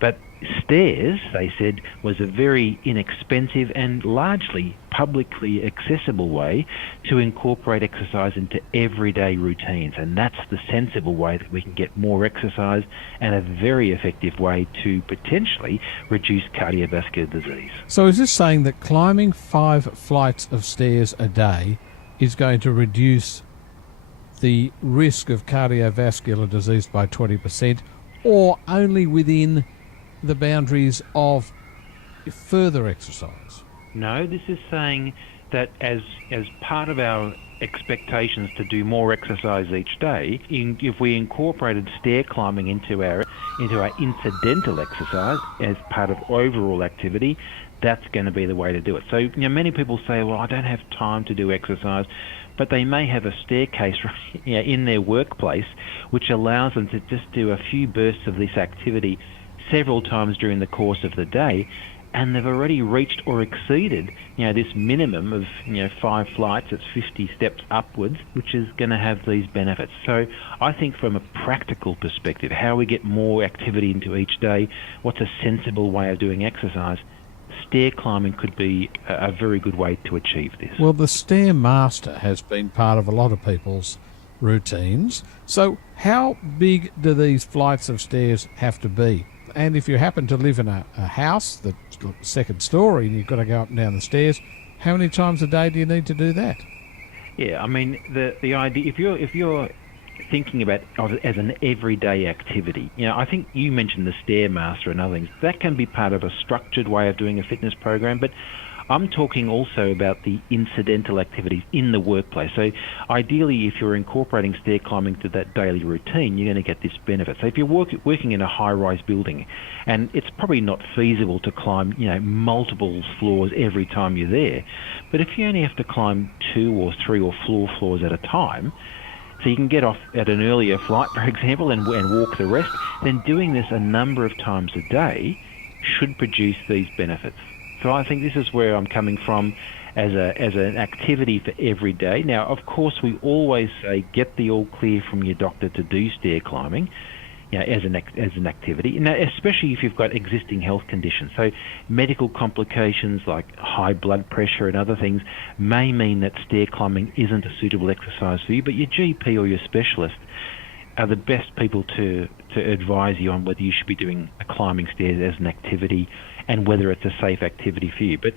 But stairs, they said, was a very inexpensive and largely publicly accessible way to incorporate exercise into everyday routines. And that's the sensible way that we can get more exercise and a very effective way to potentially reduce cardiovascular disease. So is this saying that climbing 5 flights of stairs a day is going to reduce the risk of cardiovascular disease by 20%, or only within the boundaries of further exercise? No, this is saying that as part of our expectations to do more exercise each day, if we incorporated stair climbing into our incidental exercise as part of overall activity, that's going to be the way to do it. So many people say, well, I don't have time to do exercise, but they may have a staircase in their workplace which allows them to just do a few bursts of this activity several times during the course of the day, and they've already reached or exceeded, this minimum of, 5 flights, it's 50 steps upwards, which is going to have these benefits. So I think from a practical perspective, how we get more activity into each day, what's a sensible way of doing exercise, stair climbing could be a very good way to achieve this. Well, the Stairmaster has been part of a lot of people's routines. So how big do these flights of stairs have to be? And if you happen to live in a house that's second story and you've got to go up and down the stairs, how many times a day do you need to do that? Yeah, I mean, the idea, if you're thinking about it as an everyday activity, I think you mentioned the Stairmaster and other things. That can be part of a structured way of doing a fitness program, but I'm talking also about the incidental activities in the workplace. So ideally, if you're incorporating stair climbing to that daily routine, you're going to get this benefit. So if you're working in a high-rise building, and it's probably not feasible to climb, multiple floors every time you're there, but if you only have to climb 2 or 3 or 4 floors at a time, so you can get off at an earlier flight, for example, and walk the rest, then doing this a number of times a day should produce these benefits. So I think this is where I'm coming from as an activity for every day. Now, of course, we always say get the all clear from your doctor to do stair climbing, as an activity. Now, especially if you've got existing health conditions. So medical complications like high blood pressure and other things may mean that stair climbing isn't a suitable exercise for you, but your GP or your specialist are the best people to advise you on whether you should be doing climbing stairs as an activity and whether it's a safe activity for you. But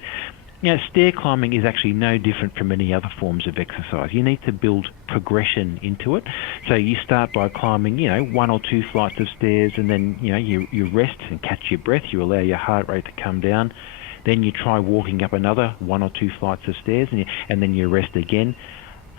stair climbing is actually no different from any other forms of exercise. You need to build progression into it. So you start by climbing, 1 or 2 flights of stairs, and then, you rest and catch your breath. You allow your heart rate to come down. Then you try walking up another 1 or 2 flights of stairs, and then you rest again.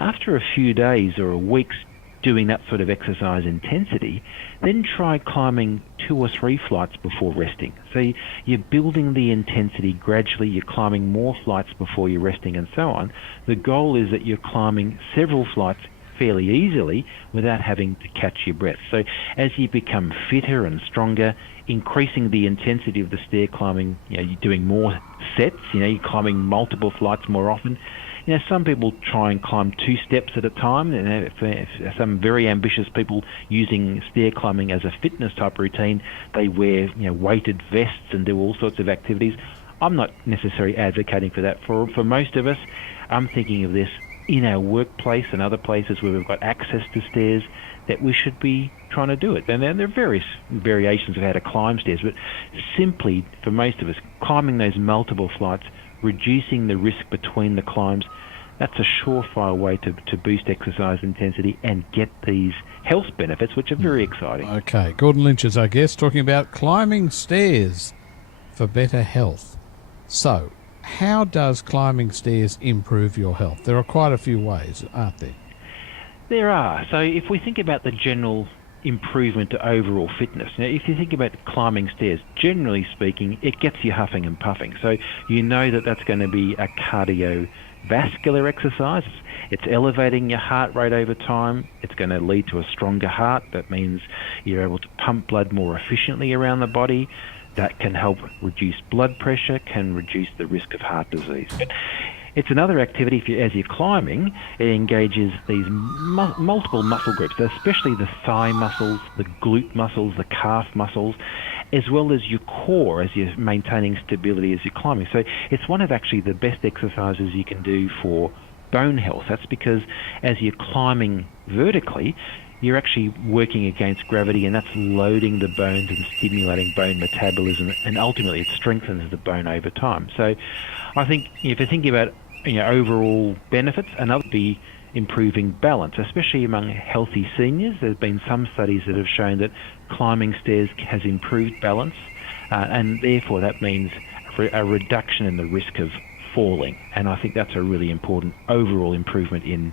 After a few days or weeks doing that sort of exercise intensity, then try climbing 2 or 3 flights before resting. So you're building the intensity gradually, you're climbing more flights before you're resting and so on. The goal is that you're climbing several flights fairly easily without having to catch your breath. So as you become fitter and stronger, increasing the intensity of the stair climbing, you're doing more sets, you're climbing multiple flights more often. Some people try and climb 2 steps at a time. Some very ambitious people using stair climbing as a fitness type routine, they wear weighted vests and do all sorts of activities. I'm not necessarily advocating for that. For most of us, I'm thinking of this in our workplace and other places where we've got access to stairs, that we should be trying to do it. And there are various variations of how to climb stairs, but simply, for most of us, climbing those multiple flights, reducing the risk between the climbs, that's a surefire way to boost exercise intensity and get these health benefits, which are very exciting. Okay, Gordon Lynch is our guest, talking about climbing stairs for better health. So, how does climbing stairs improve your health? There are quite a few ways, aren't there? There are. So if we think about the general improvement to overall fitness, now if you think about climbing stairs, generally speaking, it gets you huffing and puffing. So you know that that's going to be a cardiovascular exercise. It's elevating your heart rate over time. It's going to lead to a stronger heart. That means you're able to pump blood more efficiently around the body. That can help reduce blood pressure, can reduce the risk of heart disease. But it's another activity, as you're climbing, it engages these multiple muscle groups, especially the thigh muscles, the glute muscles, the calf muscles, as well as your core as you're maintaining stability as you're climbing. So it's one of actually the best exercises you can do for bone health. That's because as you're climbing vertically, you're actually working against gravity, and that's loading the bones and stimulating bone metabolism, and ultimately it strengthens the bone over time. So I think if you're thinking about overall benefits, another would be improving balance, especially among healthy seniors. There's been some studies that have shown that climbing stairs has improved balance, and therefore that means a reduction in the risk of falling. And I think that's a really important overall improvement in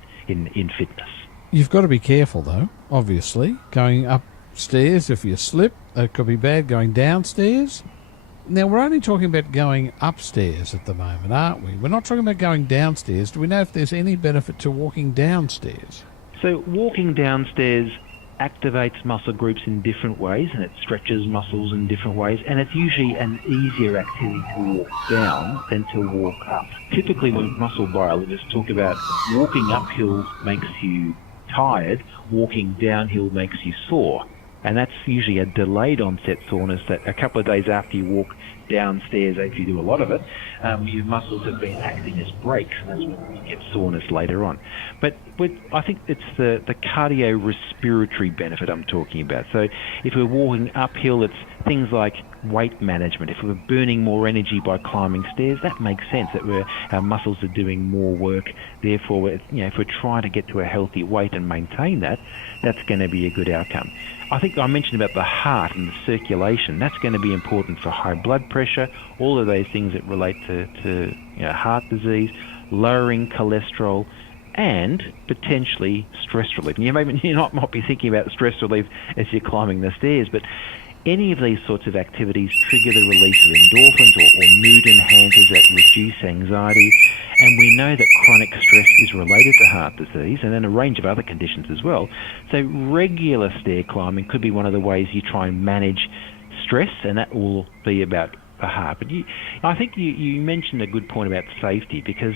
fitness. You've got to be careful, though, obviously. Going upstairs, if you slip, it could be bad. Going downstairs. Now, we're only talking about going upstairs at the moment, aren't we? We're not talking about going downstairs. Do we know if there's any benefit to walking downstairs? So walking downstairs activates muscle groups in different ways and it stretches muscles in different ways, and it's usually an easier activity to walk down than to walk up. Typically when muscle biologists talk about walking uphill makes you tired, walking downhill makes you sore, and that's usually a delayed onset soreness that a couple of days after you walk downstairs, if you do a lot of it, your muscles have been acting as brakes, and that's when you get soreness later on. But I think it's the cardiorespiratory benefit I'm talking about. So if we're walking uphill, it's things like weight management. If we're burning more energy by climbing stairs, that makes sense, that our muscles are doing more work. Therefore, if we're trying to get to a healthy weight and maintain that, that's going to be a good outcome. I think I mentioned about the heart and the circulation. That's going to be important for high blood pressure, all of those things that relate to heart disease, lowering cholesterol, and potentially stress relief. And you might be thinking about stress relief as you're climbing the stairs, but any of these sorts of activities trigger the release of endorphins or mood enhancers that reduce anxiety. And we know that chronic stress is related to heart disease and then a range of other conditions as well. So regular stair climbing could be one of the ways you try and manage stress, and that will be about the heart. But I think you mentioned a good point about safety, because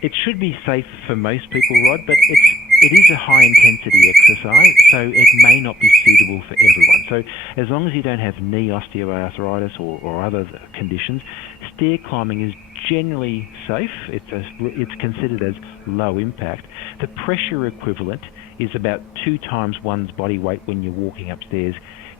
it should be safe for most people, Rod, but it is a high-intensity exercise, so it may not be suitable for everyone. So as long as you don't have knee osteoarthritis or other conditions, stair climbing is generally safe. It's considered as low impact. The pressure equivalent is about 2 times one's body weight when you're walking upstairs,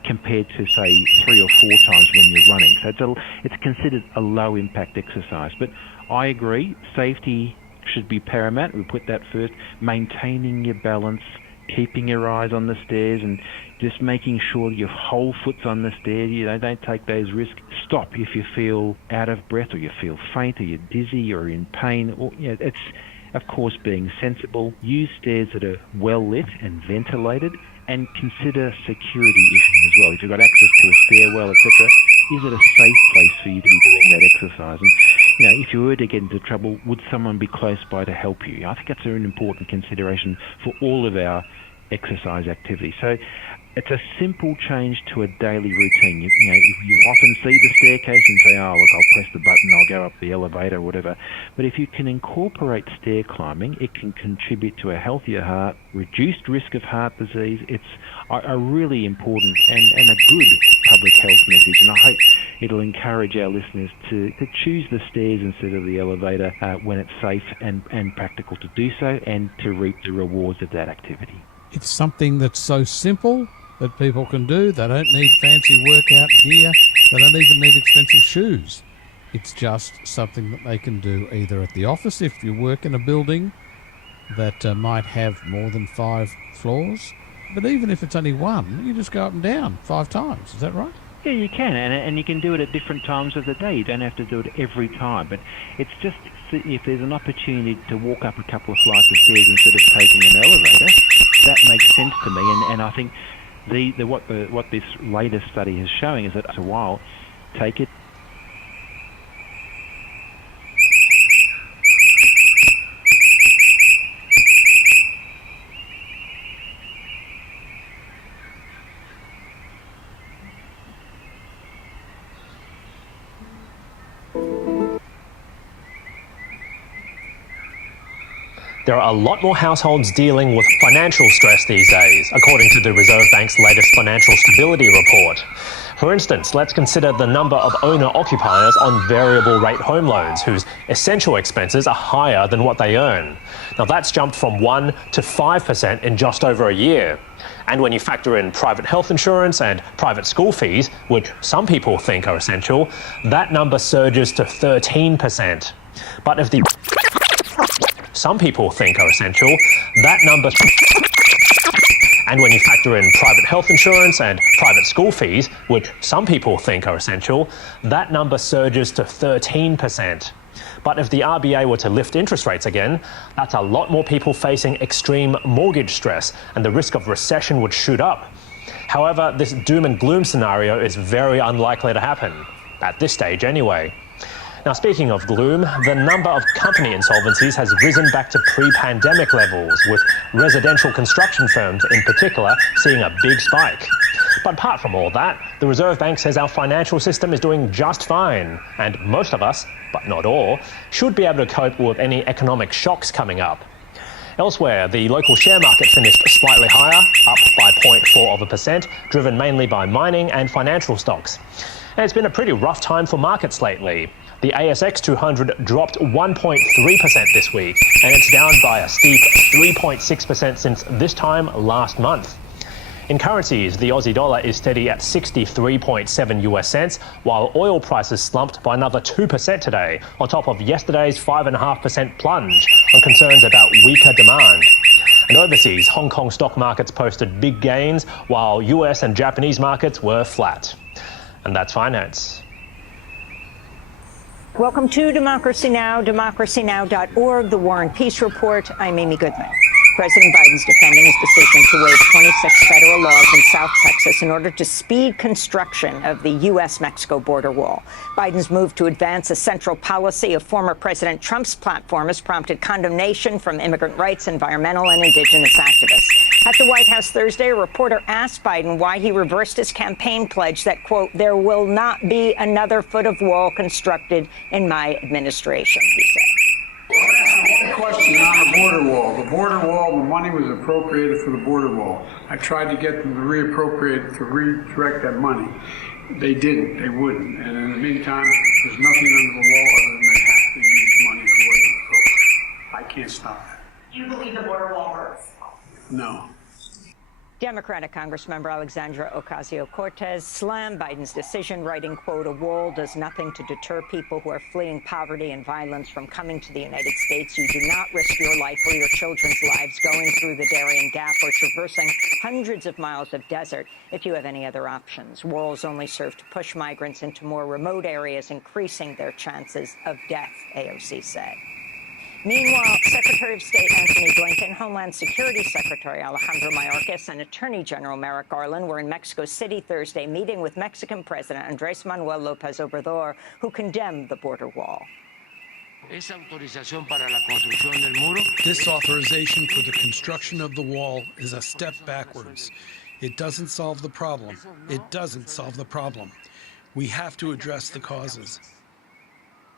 compared to, say, 3 or 4 times when you're running. So it's considered a low-impact exercise. But I agree, safety should be paramount. We put that first. Maintaining your balance, keeping your eyes on the stairs, and just making sure your whole foot's on the stairs. Don't take those risks. Stop if you feel out of breath, or you feel faint, or you're dizzy, or in pain. Or, it's, of course, being sensible. Use stairs that are well lit and ventilated, and consider security issues as well. If you've got access to a stairwell, etc., is it a safe place for you to be doing that exercise? And if you were to get into trouble, would someone be close by to help you? I think that's an important consideration for all of our exercise activities. So it's a simple change to a daily routine. You often see the staircase and say, oh, look, I'll press the button, I'll go up the elevator or whatever. But if you can incorporate stair climbing, it can contribute to a healthier heart, reduced risk of heart disease. It's a really important and a good public health message, and I hope it'll encourage our listeners to choose the stairs instead of the elevator when it's safe and practical to do so, and to reap the rewards of that activity. It's something that's so simple that people can do. They don't need fancy workout gear. They don't even need expensive shoes. It's just something that they can do either at the office, if you work in a building that might have more than 5 floors. But even if it's only one, you just go up and down 5 times. Is that right? Yeah, you can, and you can do it at different times of the day. You don't have to do it every time, but it's just, if there's an opportunity to walk up a couple of flights of stairs instead of taking an elevator, that makes sense to me. And I think what this latest study is showing is that after a while, take it. There are a lot more households dealing with financial stress these days, according to the Reserve Bank's latest Financial Stability Report. For instance, let's consider the number of owner-occupiers on variable rate home loans whose essential expenses are higher than what they earn. Now that's jumped from 1 to 5% in just over a year. And when you factor in private health insurance and private school fees, which some people think are essential, that number surges to 13%. But if the some people think are essential, that number... And when you factor in private health insurance and private school fees, which some people think are essential, that number surges to 13%. But if the RBA were to lift interest rates again, that's a lot more people facing extreme mortgage stress, and the risk of recession would shoot up. However, this doom and gloom scenario is very unlikely to happen, at this stage anyway. Now, speaking of gloom, the number of company insolvencies has risen back to pre-pandemic levels, with residential construction firms in particular seeing a big spike. But apart from all that, the Reserve Bank says our financial system is doing just fine, and most of us, but not all, should be able to cope with any economic shocks coming up. Elsewhere, the local share market finished slightly higher, up by 0.4%, driven mainly by mining and financial stocks. And it's been a pretty rough time for markets lately. The ASX 200 dropped 1.3% this week, and it's down by a steep 3.6% since this time last month. In currencies, the Aussie dollar is steady at 63.7 US cents, while oil prices slumped by another 2% today, on top of yesterday's 5.5% plunge on concerns about weaker demand. And overseas, Hong Kong stock markets posted big gains, while US and Japanese markets were flat. And that's finance. Welcome to Democracy Now!, democracynow.org, the War and Peace Report. I'm Amy Goodman. President Biden's defending his decision to waive 26 federal laws in South Texas in order to speed construction of the U.S.-Mexico border wall. Biden's move to advance a central policy of former President Trump's platform has prompted condemnation from immigrant rights, environmental, and indigenous activists. At the White House Thursday, a reporter asked Biden why he reversed his campaign pledge that, quote, there will not be another foot of wall constructed in my administration, he said. One question on the border wall. The border wall, the money was appropriated for the border wall. I tried to get them to reappropriate, to redirect that money. They didn't. They wouldn't. And in the meantime, there's nothing under the law other than they have to use money for what is appropriate. I can't stop that. Do you believe the border wall works? No. Democratic Congressmember Alexandra Ocasio-Cortez slammed Biden's decision, writing, quote, a wall does nothing to deter people who are fleeing poverty and violence from coming to the United States. You do not risk your life or your children's lives going through the Darien Gap or traversing hundreds of miles of desert if you have any other options. Walls only serve to push migrants into more remote areas, increasing their chances of death, AOC said. Meanwhile, Secretary of State Antony Blinken, Homeland Security Secretary Alejandro Mayorkas, and Attorney General Merrick Garland were in Mexico City Thursday meeting with Mexican President Andrés Manuel López Obrador, who condemned the border wall. This authorization for the construction of the wall is a step backwards. It doesn't solve the problem. It doesn't solve the problem. We have to address the causes.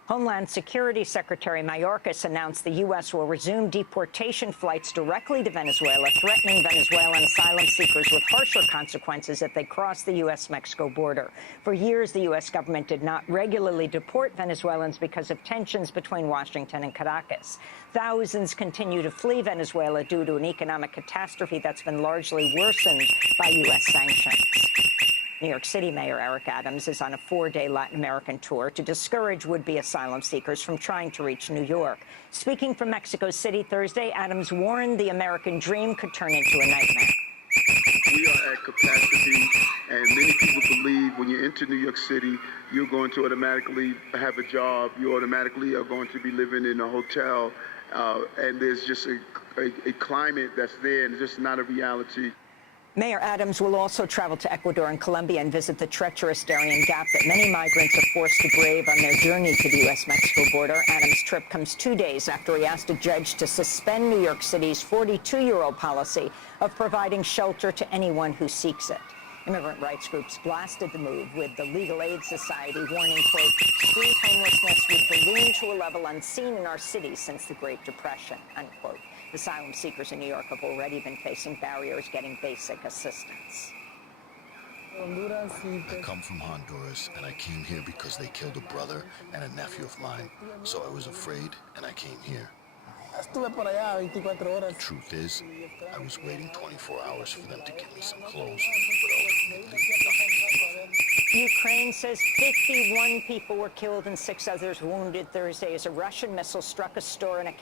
Homeland Security Secretary Mayorkas announced the U.S. will resume deportation flights directly to Venezuela, threatening Venezuelan asylum seekers with harsher consequences if they cross the U.S.-Mexico border. For years, the U.S. government did not regularly deport Venezuelans because of tensions between Washington and Caracas. Thousands continue to flee Venezuela due to an economic catastrophe that's been largely worsened by U.S. sanctions. New York City Mayor Eric Adams is on a 4-day Latin American tour to discourage would-be asylum seekers from trying to reach New York. Speaking from Mexico City Thursday, Adams warned the American dream could turn into a nightmare. We are at capacity, and many people believe when you enter New York City, you're going to automatically have a job, you automatically are going to be living in a hotel, and there's just a climate that's there, and it's just not a reality. Mayor Adams will also travel to Ecuador and Colombia and visit the treacherous Darien Gap that many migrants are forced to brave on their journey to the U.S.-Mexico border. Adams' trip comes 2 days after he asked a judge to suspend New York City's 42-year-old policy of providing shelter to anyone who seeks it. Immigrant rights groups blasted the move, with the Legal Aid Society warning, quote, street homelessness would balloon to a level unseen in our city since the Great Depression, unquote. Asylum seekers in New York have already been facing barriers getting basic assistance. I come from Honduras, and I came here because they killed a brother and a nephew of mine. So I was afraid, and I came here. The truth is, I was waiting 24 hours for them to give me some clothes, but ultimately, nothing. Ukraine says 51 people were killed and 6 others wounded Thursday as a Russian missile struck a store in a